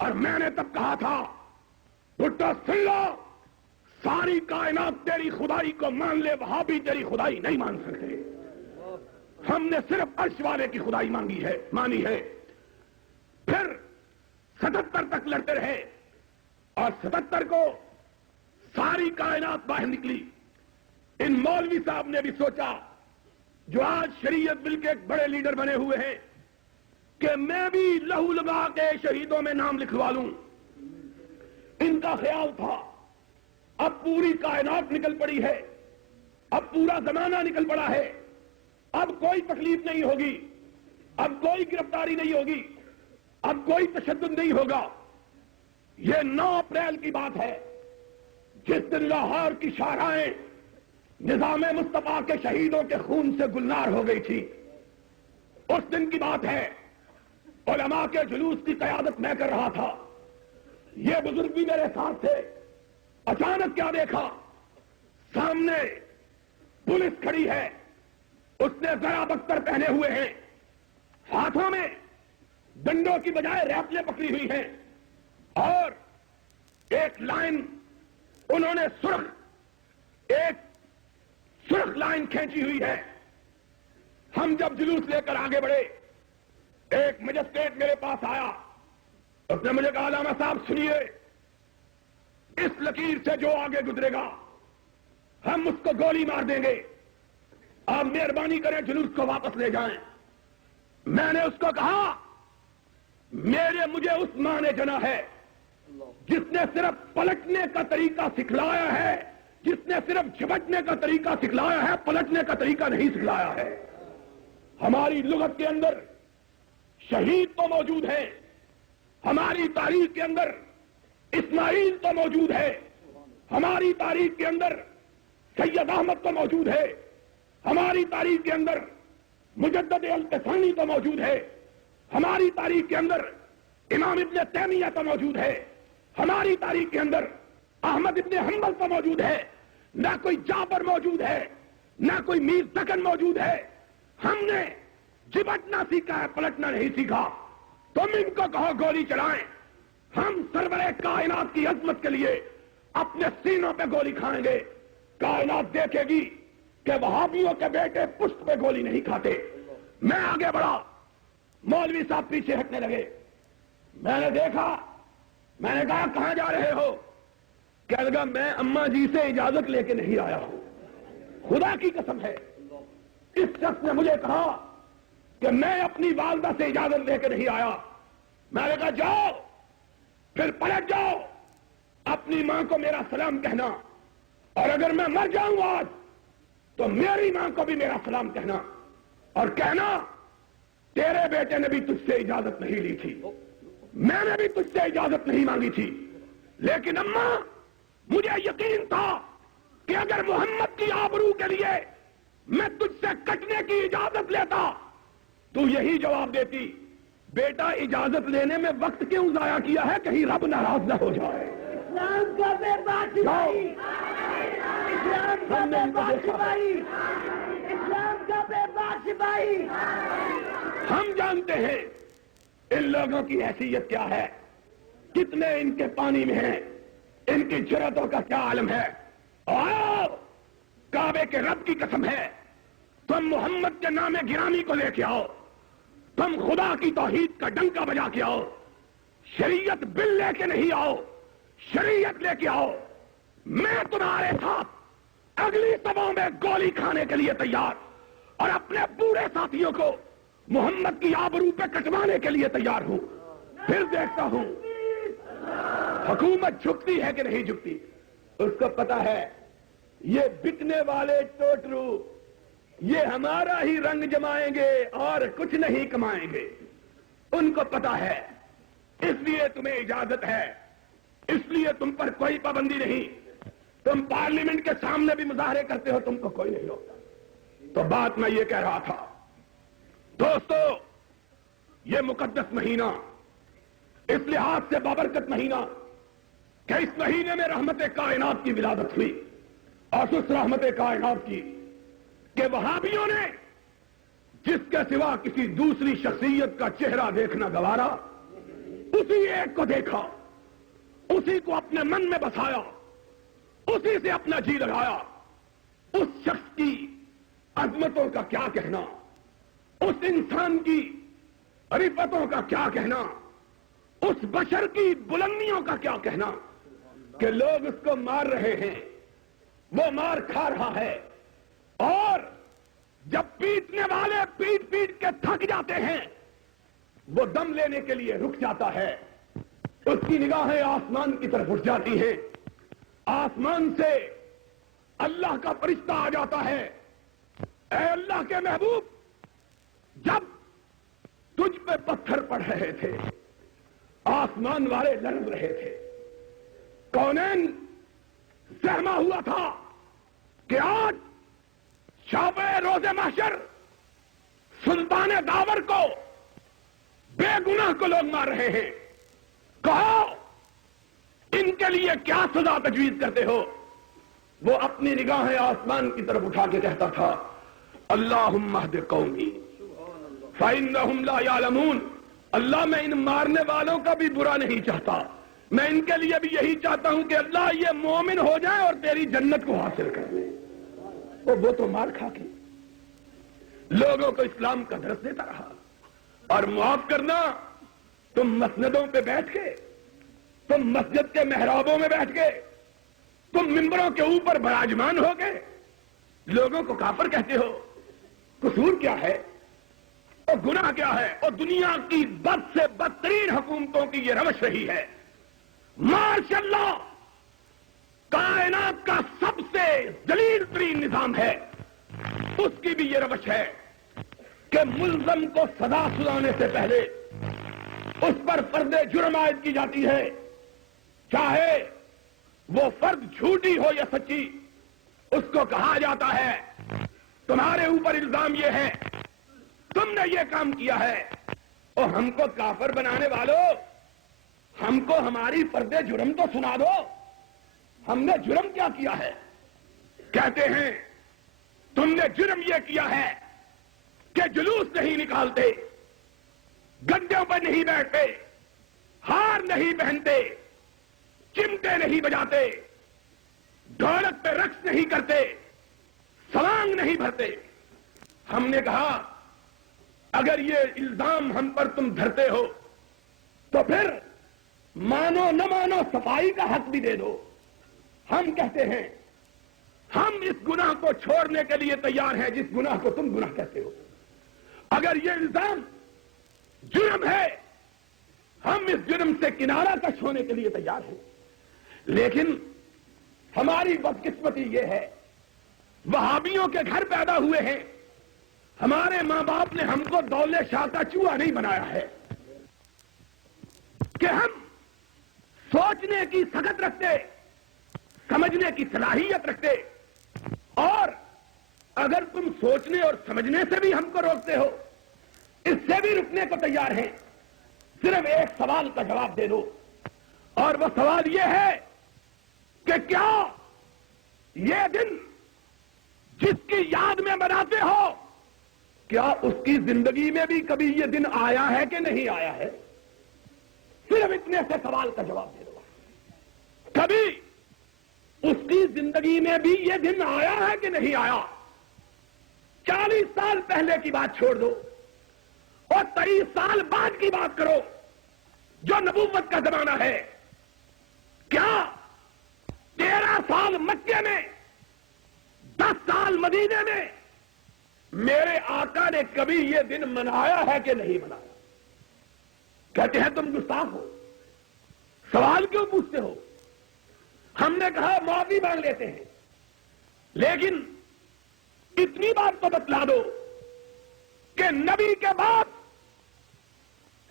اور میں نے تب کہا تھا, بھٹو سن لو, ساری کائنات تیری خدائی کو مان لے, وہاں بھی تیری خدائی نہیں مان سکتے. ہم نے صرف عرش والے کی خدائی مانی ہے. پھر 77 تک لڑتے رہے اور 77 کو ساری کائنات باہر نکلی. ان مولوی صاحب نے بھی سوچا, جو آج شریعت بل کے ایک بڑے لیڈر بنے ہوئے ہیں, کہ میں بھی لہو لگا کے شہیدوں میں نام لکھوا لوں. ان کا خیال تھا اب پوری کائنات نکل پڑی ہے, اب پورا زمانہ نکل پڑا ہے, اب کوئی تکلیف نہیں ہوگی, اب کوئی گرفتاری نہیں ہوگی, اب کوئی تشدد نہیں ہوگا. یہ 9 اپریل کی بات ہے جس دن لاہور کی شاہراہیں نظام مصطفیٰ کے شہیدوں کے خون سے گلنار ہو گئی تھی. اس دن کی بات ہے. علماء کے جلوس کی قیادت میں کر رہا تھا, یہ بزرگ بھی میرے ساتھ تھے. اچانک کیا دیکھا, سامنے پولیس کھڑی ہے, اس نے ذرا بختر پہنے ہوئے ہیں, ہاتھوں میں ڈنڈوں کی بجائے ریفلیں پکڑی ہوئی ہیں, اور ایک لائن انہوں نے ایک سرخ لائن کھینچی ہوئی ہے. ہم جب جلوس لے کر آگے بڑھے, ایک مجسٹریٹ میرے پاس آیا, اس نے مجھے کہا, علامہ صاحب سنیے, اس لکیر سے جو آگے گزرے گا ہم اس کو گولی مار دیں گے, آپ مہربانی کریں جلوس کو واپس لے جائیں. میں نے اس کو کہا, مجھے اس ماں نے جنا ہے جس نے صرف پلٹنے کا طریقہ سکھلایا ہے, جس نے صرف جھپٹنے کا طریقہ سکھلایا ہے, پلٹنے کا طریقہ نہیں سکھلایا ہے. ہماری لغت کے اندر شہید تو موجود ہے, ہماری تاریخ کے اندر اسماعیل تو موجود ہے, ہماری تاریخ کے اندر سید احمد تو موجود ہے, ہماری تاریخ کے اندر مجدد القسانی تو موجود ہے, ہماری تاریخ کے اندر امام ابن تیمیہ تو موجود ہے, ہماری تاریخ کے اندر احمد ابن حنبل تو موجود ہے. نہ کوئی جابر موجود ہے, نہ کوئی میر تکن موجود ہے. ہم نے جبٹنا سیکھا ہے, پلٹنا نہیں سیکھا. تم ان کو کہو گولی چلائیں, ہم سرور کائنات کی عظمت کے لیے اپنے سینوں پہ گولی کھائیں گے. کائنات دیکھے گی کہ وہابیوں کے بیٹے پشت پہ گولی نہیں کھاتے. میں آگے بڑھا, مولوی صاحب پیچھے ہٹنے لگے. میں نے دیکھا, میں نے کہا کہاں جا رہے ہو؟ کہنے لگا میں اماں جی سے اجازت لے کے نہیں آیا ہوں, خدا کی قسم ہے. اس شخص نے مجھے کہا کہ میں اپنی والدہ سے اجازت لے کے نہیں آیا. میں نے کہا جاؤ, پھر پلٹ جاؤ, اپنی ماں کو میرا سلام کہنا, اور اگر میں مر جاؤں آج تو میری ماں کو بھی میرا سلام کہنا, اور کہنا تیرے بیٹے نے بھی تجھ سے اجازت نہیں لی تھی, میں نے بھی تجھ سے اجازت نہیں مانگی تھی, لیکن اماں مجھے یقین تھا کہ اگر محمد کی آبرو کے لیے میں تجھ سے کٹنے کی اجازت لیتا تو یہی جواب دیتی, بیٹا اجازت لینے میں وقت کیوں ضائع کیا ہے, کہیں رب ناراض نہ ہو جائے. اسلام کا بے باک سپاہی, اسلام کا بے باک سپاہی, اسلام کا بے باک سپاہی. ہم جانتے ہیں ان لوگوں کی حیثیت کیا ہے, کتنے ان کے پانی میں ہیں, ان کی جرأتوں کا کیا عالم ہے. اور کعبے کے رب کی قسم ہے, تم محمد کے نام گرامی کو لے کے آؤ, تم خدا کی توحید کا ڈنکا بجا کے آؤ, شریعت بل لے کے نہیں آؤ, شریعت لے کے آؤ. میں تمہارے ساتھ اگلی سبھوں میں گولی کھانے کے لیے تیار, اور اپنے پورے ساتھیوں کو محمد کی آبرو پہ کٹوانے کے لیے تیار ہوں. پھر دیکھتا ہوں حکومت جھکتی ہے کہ نہیں جھکتی. اس کو پتا ہے یہ بکنے والے ٹوٹرو یہ ہمارا ہی رنگ جمائیں گے اور کچھ نہیں کمائیں گے. ان کو پتا ہے, اس لیے تمہیں اجازت ہے, اس لیے تم پر کوئی پابندی نہیں. تم پارلیمنٹ کے سامنے بھی مظاہرے کرتے ہو, تم کو کوئی نہیں ہوتا. تو بات میں یہ کہہ رہا تھا دوستو, یہ مقدس مہینہ, اس لحاظ سے بابرکت مہینہ, کہ اس مہینے میں رحمت کائنات کی ولادت ہوئی، اور اس رحمت کائنات کی کہ وہابیوں نے جس کے سوا کسی دوسری شخصیت کا چہرہ دیکھنا گوارا، اسی ایک کو دیکھا، اسی کو اپنے من میں بسایا، اسی سے اپنا جی لگایا۔ اس شخص کی عظمتوں کا کیا کہنا، اس انسان کی رفتوں کا کیا کہنا، اس بشر کی بلندیوں کا کیا کہنا کہ لوگ اس کو مار رہے ہیں، وہ مار کھا رہا ہے، اور جب پیٹنے والے پیٹ پیٹ کے تھک جاتے ہیں وہ دم لینے کے لیے رک جاتا ہے، اس کی نگاہیں آسمان کی طرف اٹھ جاتی ہیں، آسمان سے اللہ کا فرشتہ آ جاتا ہے، اے اللہ کے محبوب، جب تجھ پہ پتھر پڑ رہے تھے آسمان والے لرز رہے تھے، کونین سہما ہوا تھا کہ آج شب روز محشر سلطان داور کو، بے گناہ کو لوگ مار رہے ہیں، کہو ان کے لیے کیا سزا تجویز کرتے ہو؟ وہ اپنی نگاہیں آسمان کی طرف اٹھا کے کہتا تھا، اللہم اہد قومی فإنہم لا یعلمون۔ اللہ میں ان مارنے والوں کا بھی برا نہیں چاہتا، میں ان کے لیے بھی یہی چاہتا ہوں کہ اللہ یہ مومن ہو جائے اور تیری جنت کو حاصل کر لے۔ وہ تو مار کھا کے لوگوں کو اسلام کا درس دیتا رہا، اور معاف کرنا، تم مسندوں پہ بیٹھ کے، تم مسجد کے محرابوں میں بیٹھ کے، تم ممبروں کے اوپر براجمان ہو کے لوگوں کو کافر کہتے ہو، قصور کیا ہے اور گناہ کیا ہے؟ اور دنیا کی بد سے بدترین حکومتوں کی یہ روش رہی ہے۔ ماشاءاللہ کائنات کا سب سے ذلیل ترین نظام ہے، اس کی بھی یہ روش ہے کہ ملزم کو سزا سنانے سے پہلے اس پر فرد جرم عائد کی جاتی ہے، چاہے وہ فرد جھوٹی ہو یا سچی، اس کو کہا جاتا ہے تمہارے اوپر الزام یہ ہے، تم نے یہ کام کیا ہے، اور ہم کو کافر بنانے والوں، ہم کو ہماری فرد جرم تو سنا دو، ہم نے جرم کیا کیا ہے؟ کہتے ہیں تم نے جرم یہ کیا ہے کہ جلوس نہیں نکالتے، گدیوں پر نہیں بیٹھتے، ہار نہیں پہنتے، چمٹے نہیں بجاتے، ڈھولک پہ رقص نہیں کرتے، سوانگ نہیں بھرتے۔ ہم نے کہا اگر یہ الزام ہم پر تم دھرتے ہو تو پھر مانو نہ مانو صفائی کا حق بھی دے دو۔ ہم کہتے ہیں ہم اس گناہ کو چھوڑنے کے لیے تیار ہیں جس گناہ کو تم گناہ کہتے ہو۔ اگر یہ الزام جرم ہے، ہم اس جرم سے کنارہ کش ہونے کے لیے تیار ہیں، لیکن ہماری بدقسمتی یہ ہے وہابیوں کے گھر پیدا ہوئے ہیں، ہمارے ماں باپ نے ہم کو دولے شاہ کا چوہا نہیں بنایا ہے کہ ہم سوچنے کی سخت رکھتے، سمجھنے کی صلاحیت رکھتے، اور اگر تم سوچنے اور سمجھنے سے بھی ہم کو روکتے ہو، اس سے بھی رکنے کو تیار ہیں، صرف ایک سوال کا جواب دے دو، اور وہ سوال یہ ہے کہ کیا یہ دن جس کی یاد میں مناتے ہو، کیا اس کی زندگی میں بھی کبھی یہ دن آیا ہے کہ نہیں آیا ہے؟ صرف اتنے سے سوال کا جواب دے دو، کبھی اس کی زندگی میں بھی یہ دن آیا ہے کہ نہیں آیا؟ 40 سال پہلے کی بات چھوڑ دو اور 23 سال بعد کی بات کرو، جو نبوت کا زمانہ ہے۔ کیا 13 سال مکے میں، 10 سال مدینے میں میرے آقا نے کبھی یہ دن منایا ہے کہ نہیں منایا؟ کہتے ہیں تم گستاخ ہو، سوال کیوں پوچھتے ہو؟ ہم نے کہا معافی مانگ لیتے ہیں، لیکن اتنی بات تو بتلا دو کہ نبی کے بعد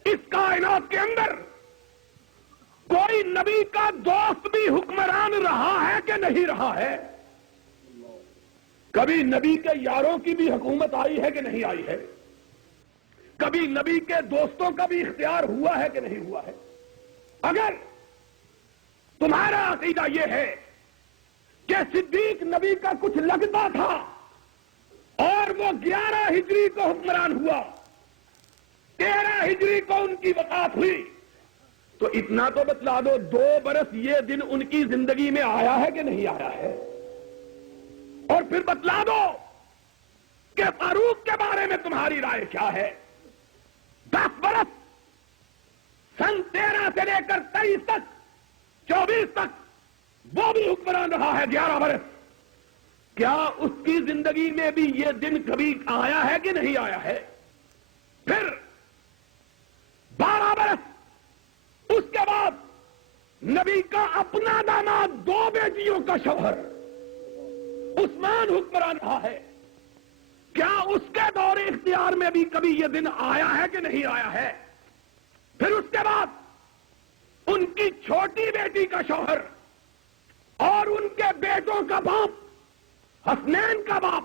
اس کائنات کے اندر کوئی نبی کا دوست بھی حکمران رہا ہے کہ نہیں رہا ہے؟ کبھی نبی کے یاروں کی بھی حکومت آئی ہے کہ نہیں آئی ہے؟ کبھی نبی کے دوستوں کا بھی اختیار ہوا ہے کہ نہیں ہوا ہے؟ اگر تمہارا عقیدہ یہ ہے کہ صدیق نبی کا کچھ لگتا تھا اور وہ 11 ہجری کو حکمران ہوا، 13 ہجری کو ان کی وفات ہوئی، تو اتنا تو بتلا دو 2 برس یہ دن ان کی زندگی میں آیا ہے کہ نہیں آیا ہے؟ اور پھر بتلا دو کہ فاروق کے بارے میں تمہاری رائے کیا ہے؟ 10 برس، سن 13 سے لے کر 23 تک، 24 تک وہ بھی حکمران رہا ہے 11 برس، کیا اس کی زندگی میں بھی یہ دن کبھی آیا ہے کہ نہیں آیا ہے؟ پھر 12 برس، اس کے بعد نبی کا اپنا داماد 2 بیٹیوں کا شوہر عثمان حکمران رہا ہے، کیا اس کے دور اختیار میں بھی کبھی یہ دن آیا ہے کہ نہیں آیا ہے؟ پھر اس کے بعد ان کی چھوٹی بیٹی کا شوہر اور ان کے بیٹوں کا باپ، حسنین کا باپ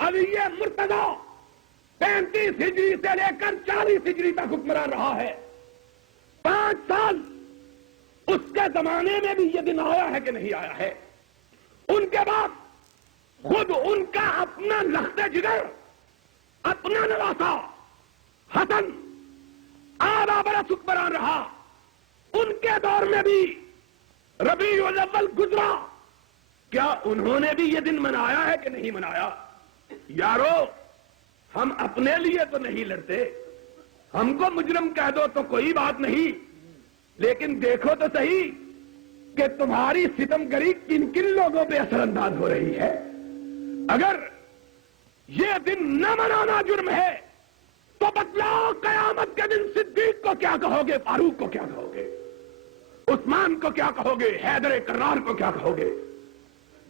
علی مرتضی 35 ہجری سے لے کر 40 ہجری تک حکمران رہا ہے، 5 سال اس کے زمانے میں بھی یہ دن آیا ہے کہ نہیں آیا ہے؟ ان کے بعد خود ان کا اپنا لخت جگر، اپنا نواسا حسن 8 برس حکمران رہا، ان کے دور میں بھی ربیع الاول گزرا، کیا انہوں نے بھی یہ دن منایا ہے کہ نہیں منایا؟ یارو ہم اپنے لیے تو نہیں لڑتے، ہم کو مجرم کہہ دو تو کوئی بات نہیں، لیکن دیکھو تو صحیح کہ تمہاری ستم گری کن کن لوگوں پہ اثر انداز ہو رہی ہے۔ اگر یہ دن نہ منانا جرم ہے تو بتلاؤ قیامت کے دن صدیق کو کیا کہو گے، فاروق کو کیا کہو گے، عثمان کو کیا کہو گے، حیدر کرار کو کیا کہو گے،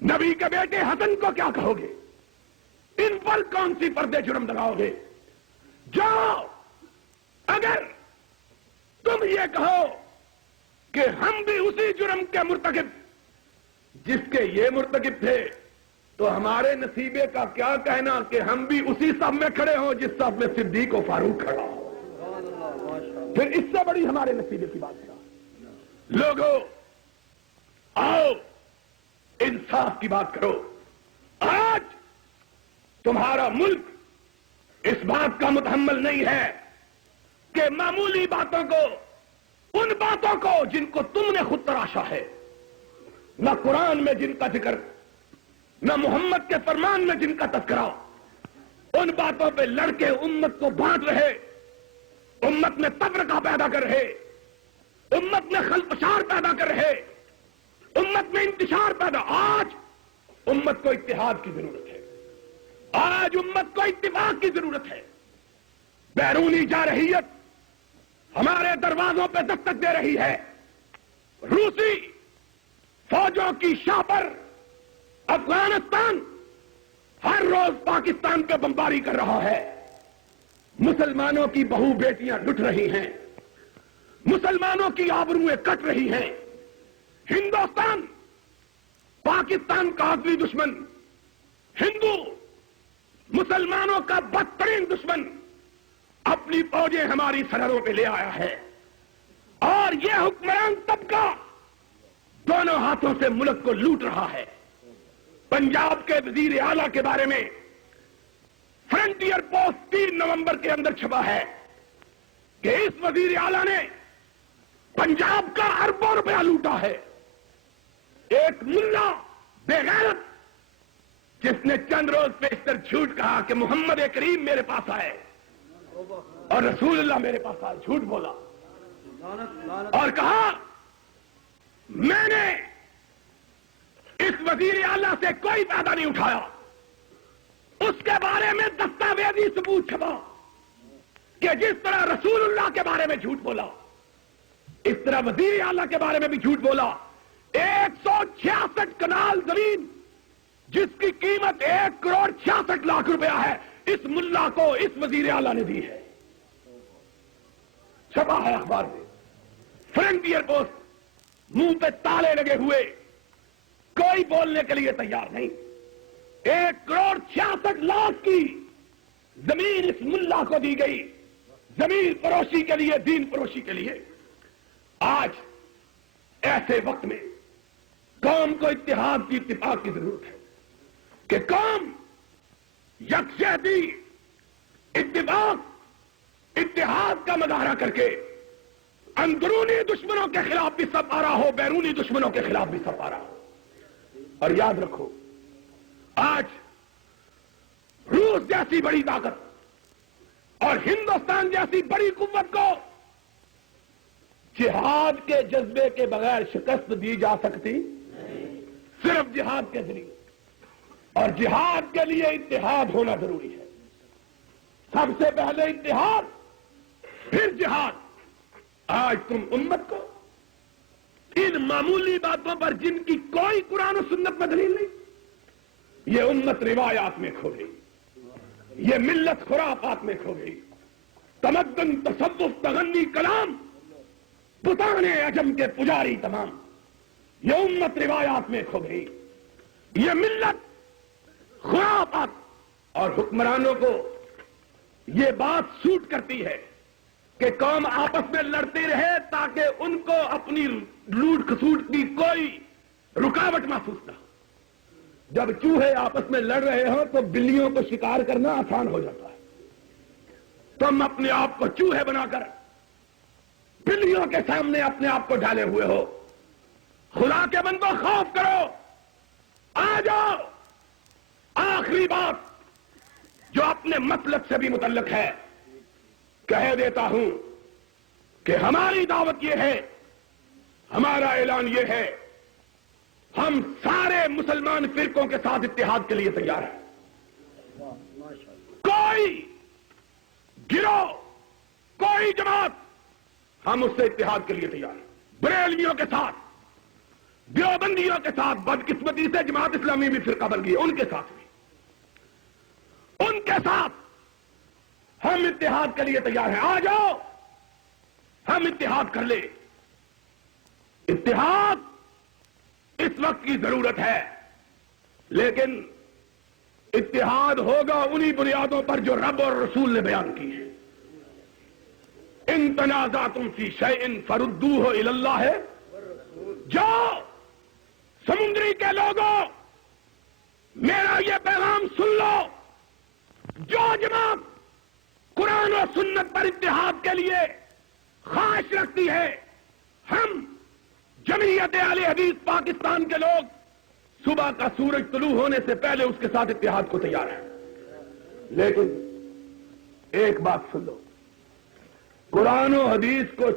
نبی کے بیٹے حسن کو کیا کہو گے؟ ان پر کون سی پردے جرم لگاؤ گے؟ جاؤ اگر تم یہ کہو کہ ہم بھی اسی جرم کے مرتکب جس کے یہ مرتکب تھے، تو ہمارے نصیبے کا کیا کہنا کہ ہم بھی اسی صف میں کھڑے ہوں جس صف میں صدیق و فاروق کھڑا ہو؟ پھر اس سے بڑی ہمارے نصیبے کی بات کیا؟ لوگوں آؤ انصاف کی بات کرو۔ آج تمہارا ملک اس بات کا متحمل نہیں ہے کہ معمولی باتوں کو، ان باتوں کو جن کو تم نے خود تراشا ہے، نہ قرآن میں جن کا ذکر، نہ محمد کے فرمان میں جن کا تذکرہ، ان باتوں پہ لڑ کے امت کو بانٹ رہے، امت میں تفرقہ پیدا کر رہے، امت میں خلفشار پیدا کر رہے، امت میں انتشار پیدا۔ آج امت کو اتحاد کی ضرورت ہے، آج امت کو اتفاق کی ضرورت ہے۔ بیرونی جارحیت ہمارے دروازوں پہ دستک دے رہی ہے، روسی فوجوں کی شاہ پر افغانستان ہر روز پاکستان پہ بمباری کر رہا ہے، مسلمانوں کی بہو بیٹیاں لٹ رہی ہیں، مسلمانوں کی آبروئیں کٹ رہی ہیں۔ ہندوستان پاکستان کا اصلی دشمن، ہندو مسلمانوں کا بدترین دشمن، اپنی فوجیں ہماری سرحدوں پہ لے آیا ہے، اور یہ حکمران طبقہ دونوں ہاتھوں سے ملک کو لوٹ رہا ہے۔ پنجاب کے وزیر اعلیٰ کے بارے میں فرنٹیئر پوسٹ 3 نومبر کے اندر چھپا ہے کہ اس وزیر اعلیٰ نے پنجاب کا اربوں روپیہ لوٹا ہے۔ ایک ملا بے غیرت جس نے چند روز پیشتر جھوٹ کہا کہ محمد کریم میرے پاس آئے اور رسول اللہ میرے پاس آئے، جھوٹ بولا اور کہا میں نے اس وزیر اعلیٰ سے کوئی فائدہ نہیں اٹھایا۔ اس کے بارے میں دستاویزی ثبوت چھپا کہ جس طرح رسول اللہ کے بارے میں جھوٹ بولا، اس طرح وزیر اعلیٰ کے بارے میں بھی جھوٹ بولا۔ 166 کنال زمین جس کی قیمت 1,66,00,000 روپیہ ہے، اس ملا کو اس وزیر اعلیٰ نے دی ہے، چھپا ہے اخبار میں۔ فرنٹیئر پوسٹ منہ پہ تالے لگے ہوئے، کوئی بولنے کے لیے تیار نہیں۔ 1,66,00,000 کی زمین اس ملا کو دی گئی، زمین فروشی کے لیے، دین فروشی کے لیے۔ آج ایسے وقت میں قوم کو اتحاد کی اتفاق کی ضرورت ہے کہ قوم یکجہتی اتحاد کا مظاہرہ کر کے اندرونی دشمنوں کے خلاف بھی سب آ رہا ہو، بیرونی دشمنوں کے خلاف بھی سب آ رہا ہو۔ اور یاد رکھو، آج روس جیسی بڑی طاقت اور ہندوستان جیسی بڑی قوت کو جہاد کے جذبے کے بغیر شکست دی جا سکتی صرف جہاد کے ذریعے، اور جہاد کے لیے اتحاد ہونا ضروری ہے۔ سب سے پہلے اتحاد، پھر جہاد۔ آج تم امت کو ان معمولی باتوں پر جن کی کوئی قرآن و سنت میں دلیل نہیں، یہ امت روایات میں کھو گئی، یہ ملت خرافات میں کھو گئی، تمدن تصوف تغنی کلام بتانے عجم کے پجاری تمام، یہ امت روایات میں کھو گئی، یہ ملت خرافات۔ اور حکمرانوں کو یہ بات سوٹ کرتی ہے کہ قوم آپس میں لڑتی رہے تاکہ ان کو اپنی لوٹ کھسوٹ کی کوئی رکاوٹ محسوس نہ ہو۔ جب چوہے آپس میں لڑ رہے ہوں تو بلیوں کو شکار کرنا آسان ہو جاتا ہے۔ تم اپنے آپ کو چوہے بنا کر بلیوں کے سامنے اپنے آپ کو ڈالے ہوئے ہو۔ خدا کے بندو، خوف کرو، آ جاؤ۔ آخری بات جو اپنے مطلب سے بھی متعلق ہے، کہہ دیتا ہوں کہ ہماری دعوت یہ ہے، ہمارا اعلان یہ ہے، ہم سارے مسلمان فرقوں کے ساتھ اتحاد کے لیے تیار ہیں۔ کوئی گروہ، کوئی جماعت، ہم اس سے اتحاد کے لیے تیار ہیں۔ بریلویوں کے ساتھ، دیوبندیوں کے ساتھ، بدقسمتی سے جماعت اسلامی بھی فرقہ بن گئی ہے، ان کے ساتھ بھی، ان کے ساتھ ہم اتحاد کے لیے تیار ہیں۔ آ جاؤ، ہم اتحاد کر لیں۔ اتحاد اس وقت کی ضرورت ہے، لیکن اتحاد ہوگا انہی بنیادوں پر جو رب اور رسول نے بیان کی ہے۔ ان تنازعتم فی شیء فردوہ الی اللہ ہے۔ جاؤ سمندری کے لوگوں، میرا یہ پیغام سن لو، جو جماعت قرآن و سنت پر اتحاد کے لیے خواہش رکھتی ہے، ہم جمعیت اہل حدیث پاکستان کے لوگ صبح کا سورج طلوع ہونے سے پہلے اس کے ساتھ اتحاد کو تیار ہیں۔ لیکن ایک بات سن لو، قرآن و حدیث کو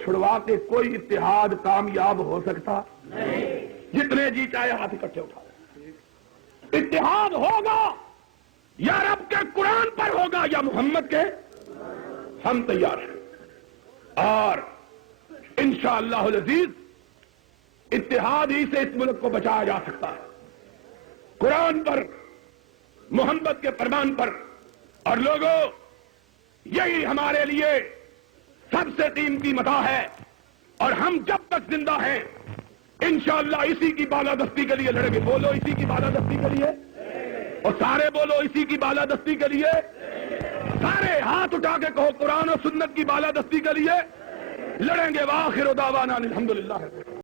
چھڑوا کے کوئی اتحاد کامیاب ہو سکتا نہیں۔ جتنے جی چاہے ہاتھ اکٹھے اٹھا لیں۔ اتحاد ہوگا یا رب کے قرآن پر ہوگا یا محمد کے، ہم تیار ہیں۔ اور انشاءاللہ العزیز اتحاد ہی سے اس ملک کو بچایا جا سکتا ہے، قرآن پر، محمد کے فرمان پر۔ اور لوگوں، یہی ہمارے لیے سب سے قیمتی متاع ہے، اور ہم جب تک زندہ ہیں انشاءاللہ اسی کی بالادستی کے لیے لڑیں گے۔ بولو اسی کی بالادستی کے لیے، اور سارے بولو اسی کی بالادستی کے لیے، سارے ہاتھ اٹھا کے کہو قرآن و سنت کی بالادستی کے لیے لڑیں گے۔ وآخر دعوانا الحمدللہ۔